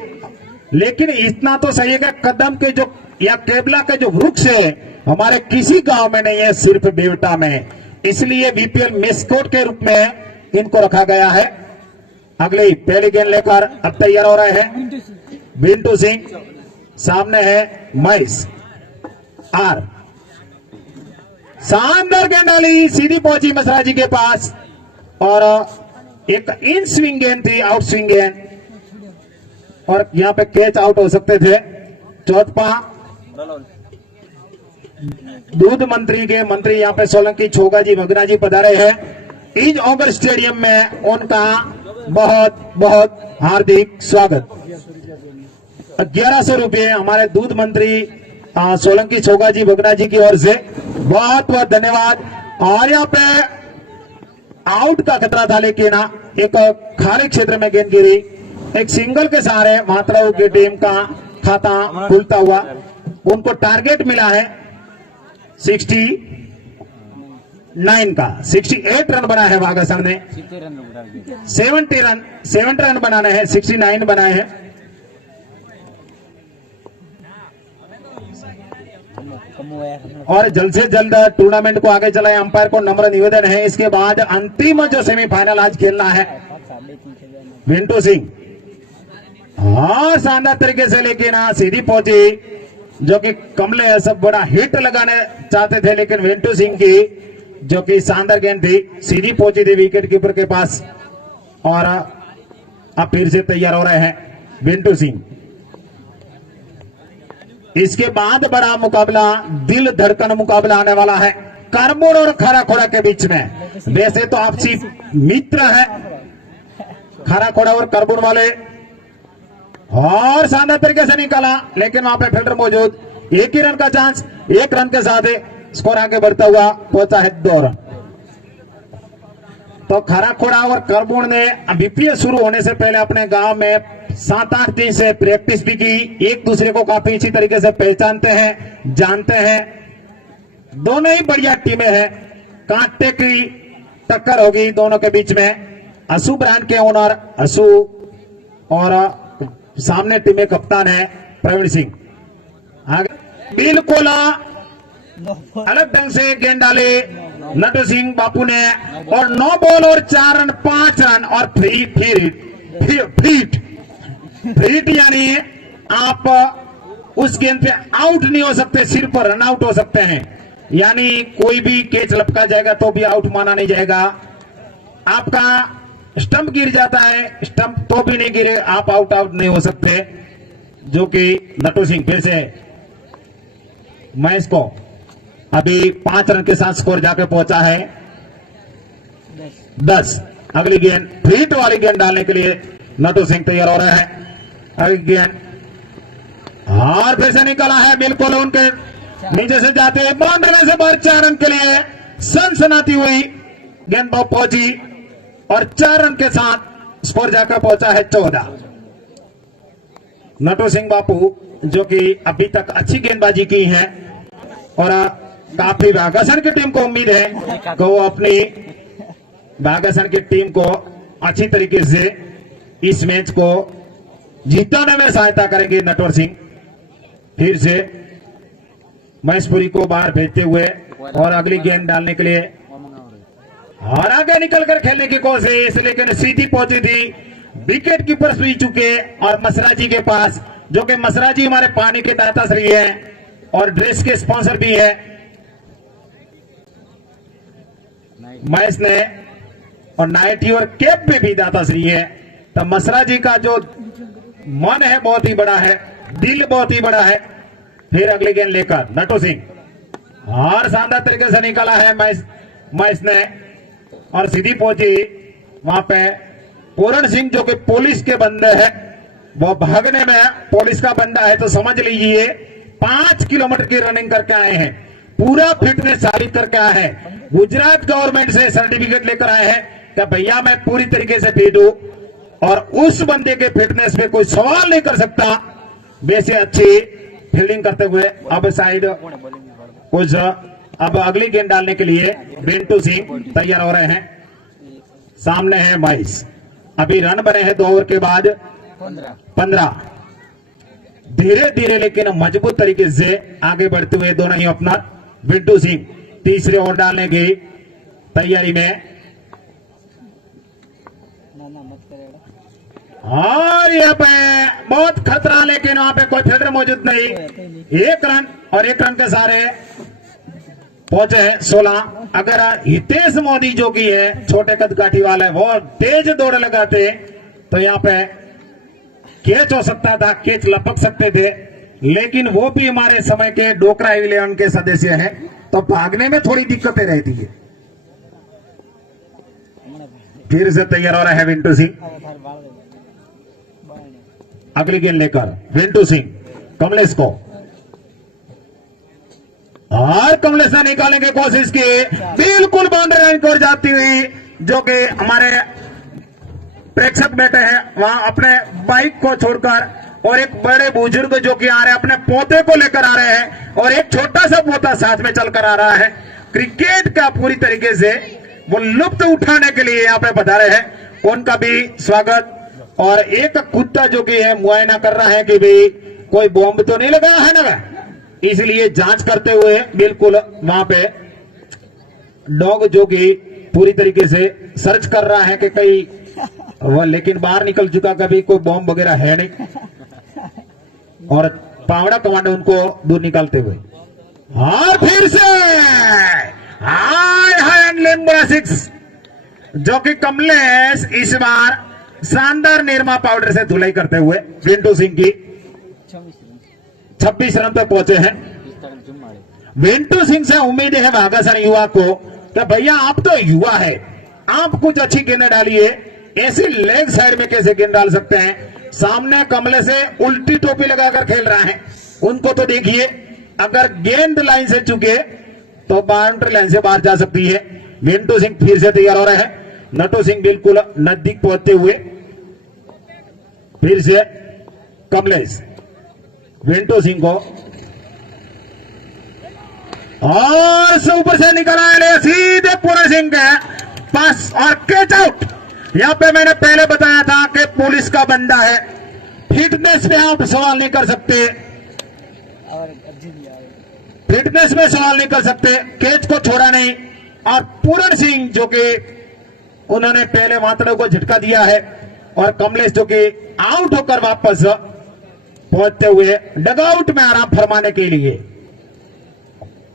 लेकिन इतना तो सही है कि कदम के जो या केबला के जो वृक्ष है हमारे किसी गांव में नहीं है, सिर्फ बेवटा में, इसलिए बीपीएल मेस्कोट के रूप में इनको रखा गया है। अगली पहली गेंद लेकर अब तैयार हो रहे हैं बिंटू सिंह, सामने है महेश आर। शानदार गेंद डाली, सीधी पहुंची मसरा जी के पास, और एक इन स्विंग गेंद थी, आउट स्विंग गेंद, और यहां पे कैच आउट हो सकते थे। चौथपा दूध मंत्री के मंत्री यहाँ पे सोलंकी छोगा जी मगना जी पधारे हैं। इज ओवर स्टेडियम में उनका बहुत बहुत हार्दिक स्वागत। 1100 रुपये हमारे दूध मंत्री सोलंकी छोगा जी मगना जी की ओर से बहुत बहुत धन्यवाद। और यहाँ पे आउट का खतरा था, लेकिन एक खाली क्षेत्र में गेंद गिरी, एक सिंगल के सहारे मात्राओं की टीम का खाता खुलता हुआ उनको टारगेट मिला है 69 का। 68 रन बना है वागासन ने, 70 रन बनाने हैं, 69 बनाए हैं। और जल्द से जल्द टूर्नामेंट को आगे चलाए, अंपायर को नम्र निवेदन है। इसके बाद अंतिम जो सेमीफाइनल आज खेलना है विंटू सिंह, हाँ शानदार तरीके से, लेकिन सीधी पहुंची, जो कि कमले सब बड़ा हिट लगाने चाहते थे, लेकिन विंटू सिंह की जो कि शानदार गेंद थी, सीधी पहुंची थी विकेट कीपर के पास, और अब फिर से तैयार हो रहे हैं बिंटू सिंह। इसके बाद बड़ा मुकाबला, दिल धड़कन मुकाबला आने वाला है करमुड़ और खरा खोड़ा के बीच में। वैसे तो आपसी मित्र है खरा खोड़ा और करमुड़ वाले, और शानदार तरीके से निकाला, लेकिन वहां पे फील्डर मौजूद। एक ही रन का चांस, एक रन के साथ स्कोर आगे बढ़ता हुआ पहुंचा है 2 रन। तो खरा खोड़ा और करमुड़ ने बीपीएल शुरू होने से पहले अपने गांव में 7-8 दिन से प्रैक्टिस भी की, एक दूसरे को काफी अच्छी तरीके से पहचानते हैं, जानते हैं। दोनों ही बढ़िया टीमें हैं, कांटे की टक्कर होगी दोनों के बीच में। असू ब्रांड के ओनर असू और सामने टीम में कप्तान है प्रवीण सिंह। आगे बिल्कुल अलग ढंग से गेंद डाले नटू सिंह बापू ने, और 9 बॉल और 4 रन, 5 रन और फीट यानी आप उस गेंद पे आउट नहीं हो सकते, सिर्फ रन आउट हो सकते हैं। यानी कोई भी कैच लपका जाएगा तो भी आउट माना नहीं जाएगा। आपका स्टंप गिर जाता है, स्टंप तो भी नहीं गिरे, आप आउट नहीं हो सकते, जो कि नटू सिंह फिर से मैच को अभी 5 रन के साथ स्कोर जाके पहुंचा है 10। अगली गेंद फीट वाली गेंद डालने के लिए नटू सिंह तैयार हो रहे हैं। अगली गेंद और फिर से निकाला है, बिल्कुल उनके नीचे से जाते हैं, बाउंड्री से बाहर 4 रन के लिए सनसनाती हुई गेंद पहुंची, और 4 रन के साथ स्कोर जाकर पहुंचा है 14। नटू सिंह बापू जो कि अभी तक अच्छी गेंदबाजी की है, और काफी बागासन की टीम को उम्मीद है कि वो अपनी बागासन की टीम को अच्छी तरीके से इस मैच को जीतने में सहायता करेंगे। नटवर सिंह फिर से महेशपुरी को बाहर भेजते हुए और अगली गेंद डालने के लिए और आगे निकलकर खेलने की कोशिश, लेकिन सीधी पहुंची थी, विकेट कीपर भी चुके और मसराजी के पास, जो कि मसराजी हमारे पानी के दाताश्री है और ड्रेस के स्पॉन्सर भी है। मैच ने और नाइटी और कैप पे भी दाताश्री है। तो मसराजी का जो मन है बहुत ही बड़ा है, दिल बहुत ही बड़ा है। फिर अगली गेंद लेकर नटू सिंह और शानदार तरीके से निकाला है मैच ने, और सीधी पहुंची वहां पे पूरण सिंह जो कि पुलिस के बंदे हैं, वो भागने में पुलिस का बंदा है, तो समझ लीजिए 5 किलोमीटर की रनिंग करके आए हैं, पूरा फिटनेस साबित करके आए हैं। गुजरात गवर्नमेंट से सर्टिफिकेट लेकर आए हैं कि भैया मैं पूरी तरीके से फिट हूं, और उस बंदे के फिटनेस पे कोई सवाल नहीं कर सकता। वैसे अच्छी फील्डिंग करते हुए अब साइड कुछ, अब अगली गेंद डालने के लिए बिंटू सिंह तैयार हो रहे हैं। सामने है महेश, अभी रन बने हैं 2 ओवर के बाद 15। धीरे धीरे लेकिन मजबूत तरीके से आगे बढ़ते हुए दोनों ही ओपनर बिंटू सिंह तीसरे ओवर डालने की तैयारी में, और यहाँ पे बहुत खतरा, लेकिन वहां पे कोई फील्डर मौजूद नहीं। 1 रन और 1 रन के सारे पहुंचे हैं 16। अगर हितेश मोदी जो की है छोटे कद काठी वाले, वो तेज दौड़ लगाते तो यहाँ पे कैच हो सकता था, कैच लपक सकते थे, लेकिन वो भी हमारे समय के डोकरा 11 के सदस्य हैं, तो भागने में थोड़ी दिक्कतें रहती है। फिर से तैयार हो रहा है बिंटू सिंह, अगली गेंद लेकर बिंटू सिंह कमलेश को, और कमलेश ने निकालने की कोशिश की, बिल्कुल बाउंड्री लाइन पर जाती हुई, जो कि हमारे प्रेक्षक बैठे हैं वहां अपने बाइक को छोड़कर, और एक बड़े बुजुर्ग जो कि आ रहे हैं अपने पोते को लेकर आ रहे हैं, और एक छोटा सा पोता साथ में चलकर आ रहा है। क्रिकेट का पूरी तरीके से वो लुप्त उठाने के लिए यहाँ पे बता रहे हैं, उनका भी स्वागत। और एक कुत्ता जो कि है मुआयना कर रहा है कि भाई कोई बॉम्ब तो नहीं लगा है ना, इसलिए जांच करते हुए बिल्कुल वहां पे डॉग जो कि पूरी तरीके से सर्च कर रहा है कि कहीं वो, लेकिन बाहर निकल चुका, कभी कोई बॉम्ब वगैरह है नहीं, और पावड़ा कमांडो उनको दूर निकालते हुए, और फिर से हाय हाय 6 जो कि कमलेश इस बार शानदार निरमा पाउडर से धुलाई करते हुए विंटू सिंह की 26 रन तक पहुंचे हैं। विंटू सिंह से उम्मीद है वाघासन युवा को कि भैया आप तो युवा है, आप कुछ अच्छी गेंदें डालिए। ऐसी लेग साइड में कैसे गेंद डाल सकते हैं? सामने कमले से उल्टी टोपी लगाकर खेल रहा है, उनको तो देखिए। अगर गेंद लाइन से चुके तो बाउंड्री लाइन से बाहर जा सकती है। विंटू सिंह फिर से तैयार हो रहे हैं। नटू सिंह बिल्कुल नजदीक पहुंचते हुए फिर से कमलेश विंटू सिंह को और से ऊपर से निकला ले सीधे पूर्ण सिंह के पास और कैच आउट। यहां पे मैंने पहले बताया था कि पुलिस का बंदा है, फिटनेस में आप सवाल नहीं कर सकते, फिटनेस में सवाल नहीं कर सकते। कैच को छोड़ा नहीं और पूर्ण सिंह जो कि उन्होंने पहले मातड़ों को झटका दिया है और कमलेश जो कि आउट होकर वापस पहुंचते हुए डगआउट में आराम फरमाने के लिए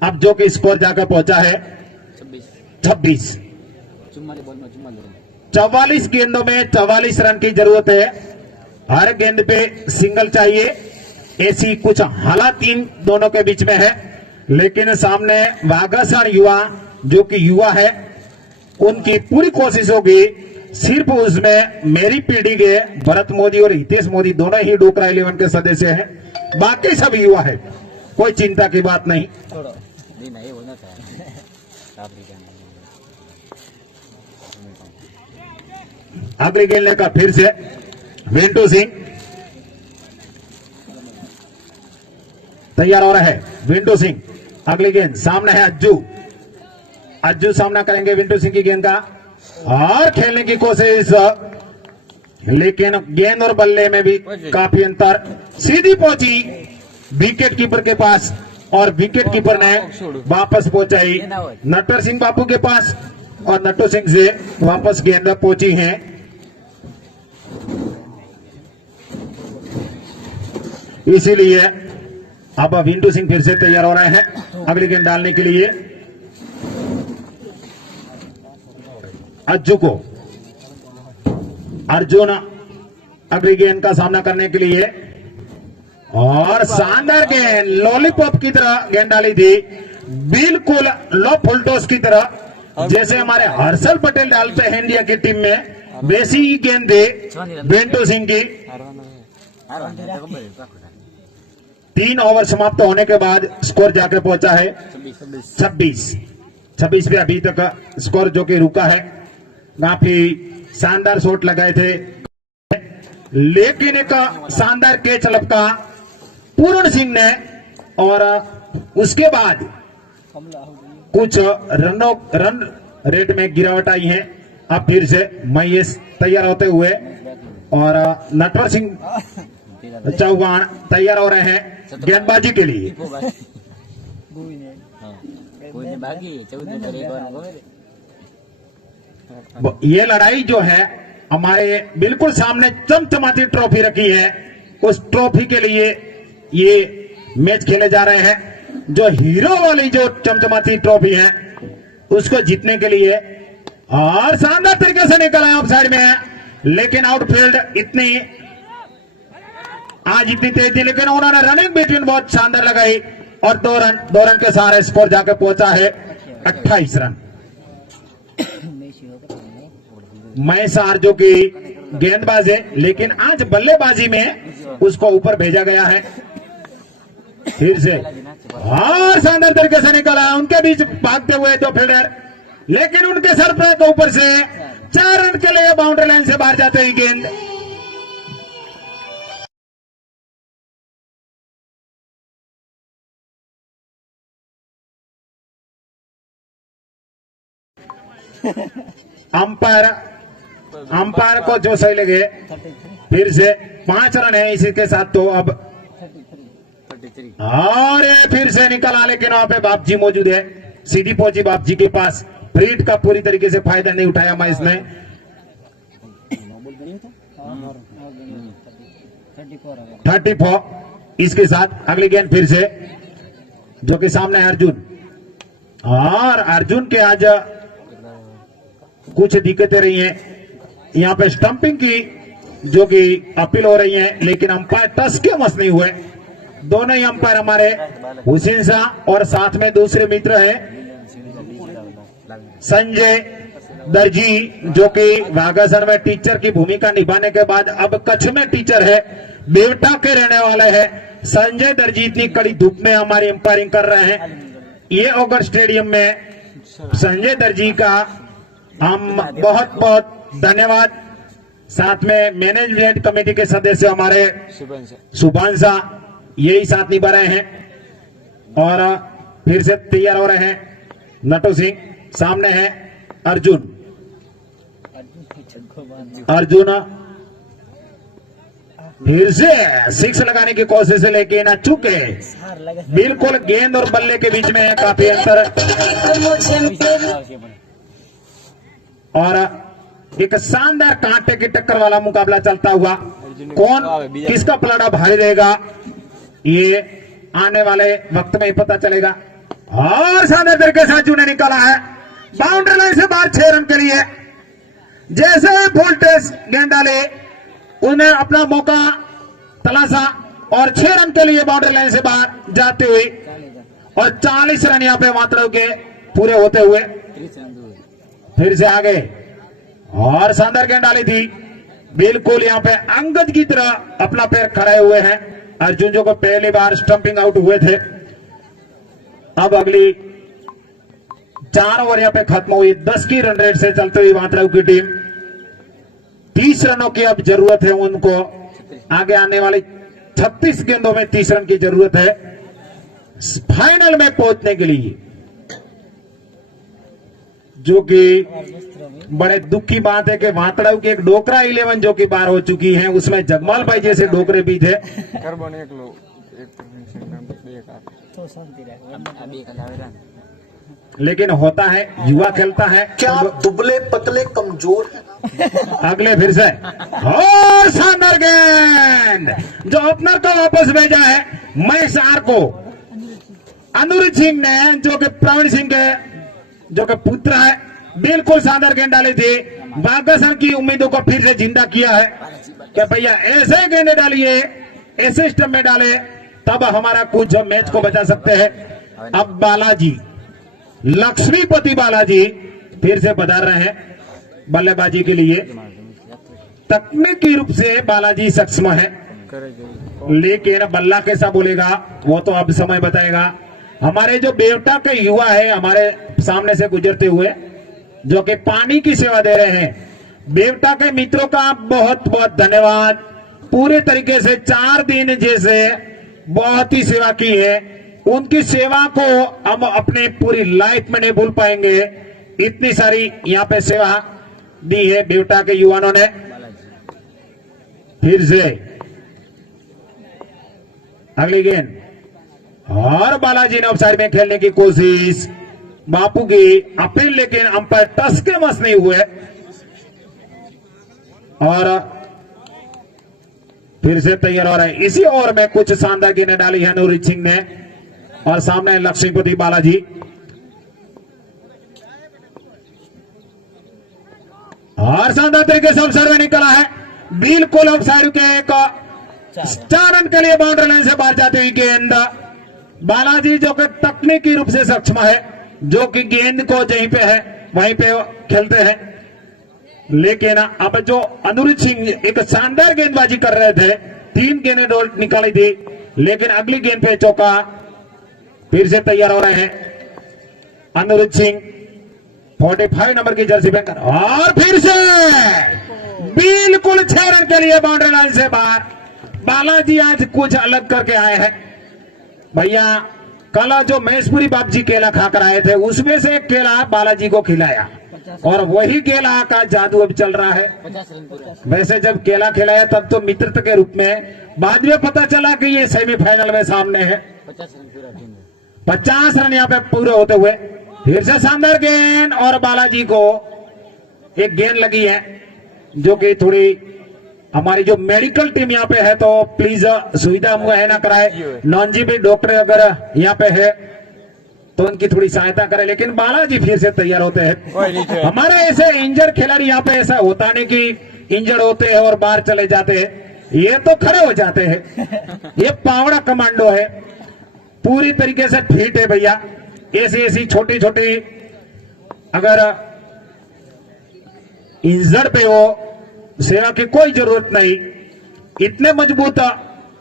अब जो कि स्कोर जाकर पहुंचा है 26। 44 गेंदों में 44 रन की जरूरत है। हर गेंद पे सिंगल चाहिए, ऐसी कुछ हालात इन दोनों के बीच में है। लेकिन सामने वाघासन युवा जो कि युवा है, उनकी पूरी कोशिश होगी। सिर्फ उसमें मेरी पीढ़ी के भरत मोदी और हितेश मोदी दोनों ही डोकरा 11 के सदस्य हैं, बाकी सब युवा है, कोई चिंता की बात नहीं। अगली गेंद लेकर फिर से विंटू सिंह तैयार हो रहा है। विंटू सिंह अगली गेंद सामने है अज्जू सामना करेंगे विंटू सिंह की गेंद का और खेलने की कोशिश, लेकिन गेंद और बल्ले में भी काफी अंतर। सीधी पहुंची विकेट कीपर के पास और विकेट कीपर ने वापस पहुंचाई नटवर सिंह बापू के पास और नटू सिंह से वापस गेंद पहुंची है। इसीलिए अब विंटू सिंह फिर से तैयार हो रहे हैं अगली गेंद डालने के लिए। अज्जू को अर्जुन अगली गेंद का सामना करने के लिए और शानदार गेंद लॉलीपॉप की तरह गेंद डाली थी, बिल्कुल लो फुलटॉस की तरह जैसे हमारे हर्षल पटेल डालते हैं इंडिया की टीम में, वैसी ही गेंद थी विंटू सिंह की। 3 ओवर समाप्त होने के बाद स्कोर जाकर पहुंचा है 26 पे अभी तक स्कोर जो कि रुका है। काफी शानदार शॉट लगाए थे, लेकिन एक शानदार कैच लपका पूर्ण सिंह ने और उसके बाद कुछ रन रेट में गिरावट आई है। अब फिर से महेश तैयार होते हुए और नटवर सिंह चौहान तैयार हो रहे हैं गेंदबाजी के लिए। ये लड़ाई जो है हमारे बिल्कुल सामने चमचमाती ट्रॉफी रखी है, उस ट्रॉफी के लिए ये मैच खेले जा रहे हैं। जो हीरो वाली जो चमचमाती ट्रॉफी है उसको जीतने के लिए और शानदार तरीके से निकला है, ऑफ साइड में है, लेकिन आउटफील्ड इतनी आज इतनी तेज थी, लेकिन उन्होंने रनिंग बिटवीन बहुत शानदार लगाई और 2 रन के सहारे स्कोर जाकर पहुंचा है 28 रन। महेशार जो कि गेंदबाज है, लेकिन आज बल्लेबाजी में उसको ऊपर भेजा गया है। फिर से और शानदार तरीके से निकला, उनके बीच भागते हुए 2 फील्डर, लेकिन उनके सर पे ऊपर से 4 रन के लिए बाउंड्री लाइन से बाहर जाते ही गेंद अंपायर को जो सही लगे। फिर से 5 रन है इसी के साथ, तो अब और ये फिर से निकला, लेकिन वहां पे बाप जी मौजूद है, सीधी पहुंची बाप जी के पास। फ्रीड का पूरी तरीके से फायदा नहीं उठाया महेश ने। 34 इसके साथ अगली गेंद फिर से जो कि सामने है अर्जुन, और अर्जुन के आज कुछ दिक्कतें रही हैं यहाँ पे स्टंपिंग की जो कि अपील हो रही है, लेकिन अंपायर टस के मस नहीं हुए। दोनों ही अंपायर हमारे हुसैन शाह और साथ में दूसरे मित्र है संजय दर्जी, जो कि वाघासर में टीचर की भूमिका निभाने के बाद अब कच्छ में टीचर है, बेवटा के रहने वाले हैं। संजय दर्जी इतनी कड़ी धूप में हमारी अंपायरिंग कर रहे हैं। ये ओगर स्टेडियम में संजय दर्जी का हम बहुत बहुत धन्यवाद। साथ में मैनेजमेंट कमेटी के सदस्य हमारे सुभान शाह यही साथ निभा रहे हैं। और फिर से तैयार हो रहे हैं नटू सिंह, सामने है अर्जुन फिर से सिक्स लगाने की कोशिश है, लेकिन चुके बिल्कुल गेंद और बल्ले के बीच में काफी अंतर। और एक शानदार कांटे की टक्कर वाला मुकाबला चलता हुआ, कौन किसका पलड़ा भारी रहेगा ये आने वाले वक्त में ही पता चलेगा। और शानदार तरीके से अर्जुन ने निकाला है बाउंड्री लाइन से बाहर 6 रन के लिए। जैसे वोल्टेज गेंद डाले उन्हें अपना मौका तलाशा और 6 रन के लिए बाउंड्री लाइन से बाहर जाते हुए और 40 रन यहाँ पे मात्र के पूरे होते हुए फिर से आगे और शानदार गेंद डाली थी। बिल्कुल यहाँ पे अंगद की तरह अपना पैर खड़े हुए हैं अर्जुन, जो को पहली बार स्टंपिंग आउट हुए थे। अब अगली 4 ओवर यहाँ पे खत्म हुई। 10 की रन रेट से चलते हुई मात्राओं की टीम 30 रनों की अब जरूरत है उनको। आगे आने वाली 36 गेंदों में 30 रन की जरूरत है फाइनल में पहुंचने के लिए, जो कि बड़े दुख की बात है कि वातड़ाऊ की एक डोकरा 11 जो कि बार हो चुकी है, उसमें जगमाल भाई जैसे डोकरे भी थे। लेकिन होता है, युवा खेलता है। क्या आप दुबले पतले कमजोर हैं? अगले फिर से और शानदार गेंद जो ओपनर को वापस भेजा है महेश आर को। अनुरुद्ध सिंह ने, जो कि प्रवीण सिंह के जो कि पुत्र है, बिल्कुल शानदार गेंद डाली थी। वाघासर की उम्मीदों को फिर से जिंदा किया है कि भैया ऐसे गेंद डालिए, ऐसे स्टंप में डाले, तब हमारा कुछ मैच को बचा सकते हैं। अब बालाजी, लक्ष्मीपति बालाजी फिर से पधार रहे हैं बल्लेबाजी के लिए। तकनीकी रूप से बालाजी सक्षम है, लेकिन बल्ला कैसा बोलेगा वो तो अब समय बताएगा। हमारे जो बेवटा के युवा है हमारे सामने से गुजरते हुए, जो कि पानी की सेवा दे रहे हैं, बेवटा के मित्रों का बहुत बहुत धन्यवाद। पूरे तरीके से 4 दिन जैसे बहुत ही सेवा की है, उनकी सेवा को हम अपने पूरी लाइफ में नहीं भूल पाएंगे। इतनी सारी यहाँ पे सेवा दी है बेवटा के युवाओं ने। फिर से अगली गेंद और बालाजी ने ऑफसाइड में खेलने की कोशिश, बापू की अपील, लेकिन अंपायर टस के मस नहीं हुए। और फिर से तैयार हो रहा है। इसी ओवर में कुछ शानदार गेंदें डाली है अनुरुद्ध सिंह ने, और सामने लक्ष्मीपति बालाजी। और शानदार तरीके से ऑफसाइड में निकला है, बिल्कुल ऑफसाइड के एक 4 रन के लिए बाउंड्री लाइन से बाहर जाती हुई गेंद। बालाजी जो कि तकनीकी रूप से सक्षम है, जो कि गेंद को जहीं पे है वहीं पे खेलते हैं, लेकिन अब जो अनुरुद्ध सिंह एक शानदार गेंदबाजी कर रहे थे, 3 गेंदें निकाली थी, लेकिन अगली गेंद पे चौका। फिर से तैयार हो रहे हैं अनुरुद्ध सिंह, 45 नंबर की जर्सी पहनकर, और फिर से बिल्कुल 6 रन के लिए बाउंड्री लाइन से बाहर। बालाजी आज कुछ अलग करके आए हैं भैया। कल जो महेशपुरी बाप जी केला खाकर आए थे, उसमें से एक केला बालाजी को खिलाया, और वही केला का जादू अब चल रहा है। वैसे जब केला खिलाया तब तो मित्रता के रूप में, बाद में पता चला कि ये सेमीफाइनल में सामने है। 50 रन यहाँ पे पूरे होते हुए फिर से शानदार गेंद, और बालाजी को एक गेंद लगी है, जो कि थोड़ी हमारी जो मेडिकल टीम यहाँ पे है तो प्लीज सुविधा मुहैया ना कराए। नॉन जीबी डॉक्टर अगर यहाँ पे है तो उनकी थोड़ी सहायता करें। लेकिन बालाजी फिर से तैयार होते हैं। हमारे ऐसे इंजर्ड खिलाड़ी यहाँ पे ऐसा होता नहीं कि इंजर्ड होते हैं और बाहर चले जाते हैं, ये तो खड़े हो जाते हैं। ये पावड़ा कमांडो है, पूरी तरीके से फिट है भैया। ऐसी ऐसी छोटी छोटी अगर इंजर्ड पे हो सेवा की कोई जरूरत नहीं, इतने मजबूत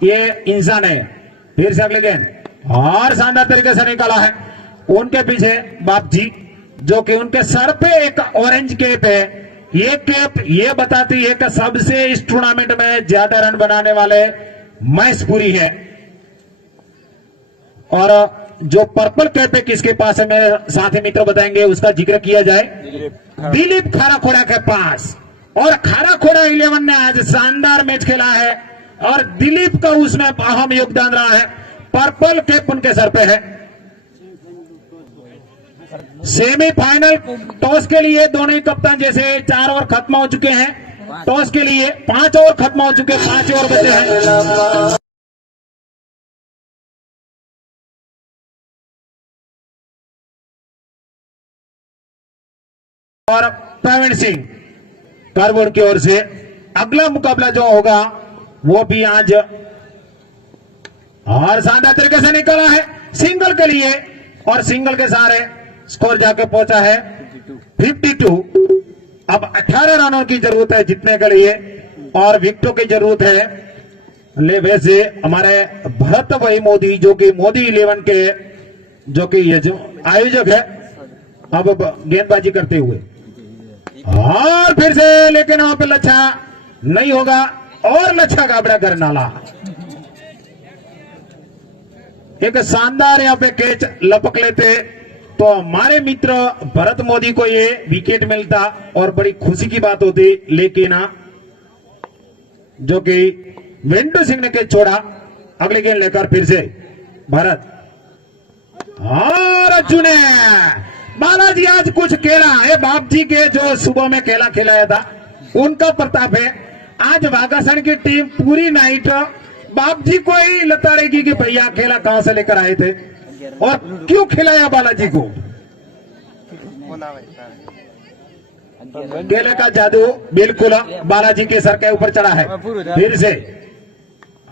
ये इंसान है। फिर से अगले गेंद और शानदार तरीके से निकाला है। उनके पीछे बाप जी, जो कि उनके सर पे एक ऑरेंज कैप है। ये कैप ये बताती है कि सबसे इस टूर्नामेंट में ज्यादा रन बनाने वाले मैसपुरी है। और जो पर्पल कैप है किसके पास है मेरे साथी मित्र बताएंगे, उसका जिक्र किया जाए। दिलीप खाराखोड़ा के पास। और खाराखोड़ा 11 ने आज शानदार मैच खेला है और दिलीप का उसमें अहम योगदान रहा है। पर्पल कैप उनके सर पे है। सेमीफाइनल टॉस के लिए दोनों ही कप्तान जैसे 4 ओवर खत्म हो चुके हैं। टॉस के लिए 5 ओवर खत्म हो चुके, 5 ओवर बचे हैं। और प्रवीण सिंह कारबोर्ड की ओर से अगला मुकाबला जो होगा वो भी आज और शानदार तरीके से निकला है सिंगल के लिए। और सिंगल के सहारे स्कोर जाके पहुंचा है 52। अब 18 रनों की जरूरत है जीतने के लिए और विकेटों की जरूरत है। ले वैसे हमारे भरत भाई मोदी, जो कि मोदी 11 के जो कि ये जो आयोजक है, अब गेंदबाजी करते हुए और फिर से, लेकिन वहां पे लच्छा नहीं होगा और लच्छा गाबड़ा करनाला। एक शानदार यहाँ पे कैच लपक लेते तो हमारे मित्र भरत मोदी को ये विकेट मिलता और बड़ी खुशी की बात होती। लेकिन जो कि वेंडू सिंह ने कैच छोड़ा। अगले गेंद लेकर फिर से भरत और अर्जुन बालाजी आज कुछ खेला है। बाप जी के जो सुबह में खेला खिलाया था उनका प्रताप है। आज वागासन की टीम पूरी नाइट बाप जी को ही लताड़ेगी कि भैया खेला कहां से लेकर आए थे और क्यों खिलाया बालाजी को। केले का जादू बिल्कुल बालाजी के सर के ऊपर चढ़ा है। फिर से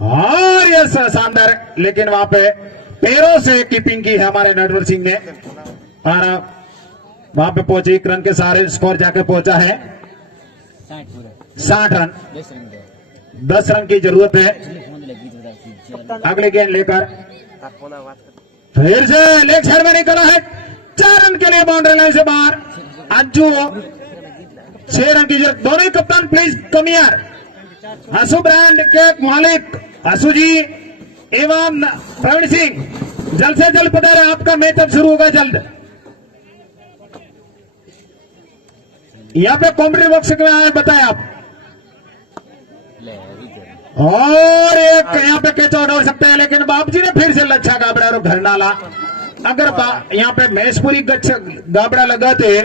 और ये शानदार, लेकिन वहां पे पैरों से कीपिंग की है हमारे नटवर सिंह ने और वहां पे पहुंचे 1 रन के सहारे स्कोर जाके पहुंचा है 60 रन। 10 रन की जरूरत है। अगले गेंद लेकर फिर से लेग साइड में निकला है। 4 रन के लिए बाउंड्री लाइन से बाहर। अंजू 6 रन की जरूरत। दोनों ही कप्तान प्लीज कम हियर। हसू ब्रांड के मालिक हसू जी एवं प्रवीण सिंह जल्द से जल्द पधारे। आपका मैच अब शुरू होगा जल्द। यहाँ पे कॉमेंट्री बॉक्स में आए बताएं आप। और एक यहाँ पे कैच आउट हो सकता है, लेकिन बाप जी ने फिर से लच्छा गाबड़ा और घर डाला। अगर यहाँ पे मैसपुरी गाबड़ा लगाते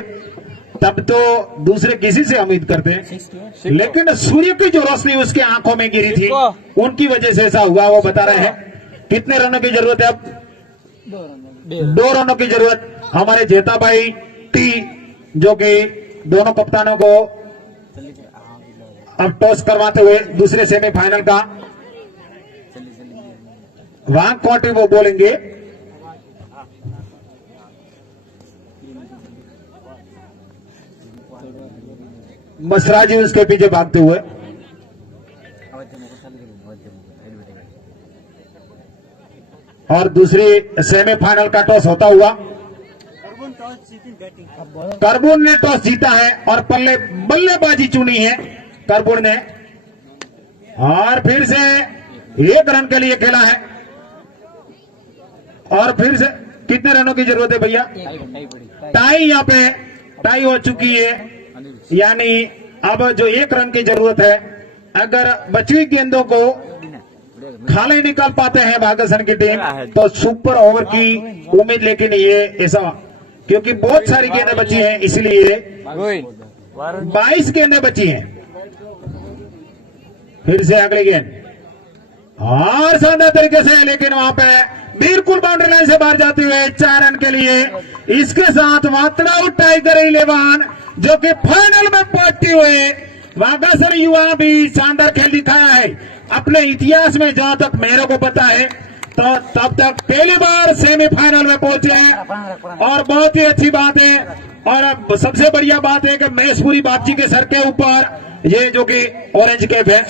तब तो दूसरे किसी से उम्मीद करते हैं, लेकिन सूर्य की जो रोशनी उसके आंखों में गिरी थी उनकी वजह से ऐसा हुआ। वो बता रहे हैं कितने रनों की जरूरत है अब। 2 रनों की जरूरत। हमारे जेता भाई टी जो कि दोनों कप्तानों को अब टॉस करवाते हुए दूसरे सेमीफाइनल का वहां कौटी वो बोलेंगे। मसराजी उसके पीछे भागते हुए। और दूसरी सेमीफाइनल का टॉस होता हुआ करबून ने टॉस जीता है और बल्लेबाजी चुनी है करबून ने। और फिर से 1 रन के लिए खेला है। और फिर से कितने रनों की जरूरत है भैया? टाई, यहाँ पे टाई हो चुकी है, यानी अब जो 1 रन की जरूरत है। अगर बची हुई गेंदों को खाली निकाल पाते हैं वागासन की टीम तो सुपर ओवर की उम्मीद, लेकिन ये ऐसा क्योंकि बहुत सारी गेंदें बची हैं इसलिए 22 गेंदें बची हैं। फिर से अगली गेंद और शानदार तरीके से, लेकिन वहां पे बिल्कुल बाउंड्री लाइन से बाहर जाते हुए 4 रन के लिए। इसके साथ वातड़ाऊ टाइगर 11 जो कि फाइनल में पहुंचते हुए वागासर युवा भी शानदार खेल दिखाया है अपने इतिहास में, जहां तक मेरे को पता है तो तब तक पहली बार सेमीफाइनल में पहुंचे हैं और बहुत ही अच्छी बात है। और अब सबसे बढ़िया बात है कि महेशपुरी बाप जी के सर के ऊपर ये जो कि ऑरेंज कैप है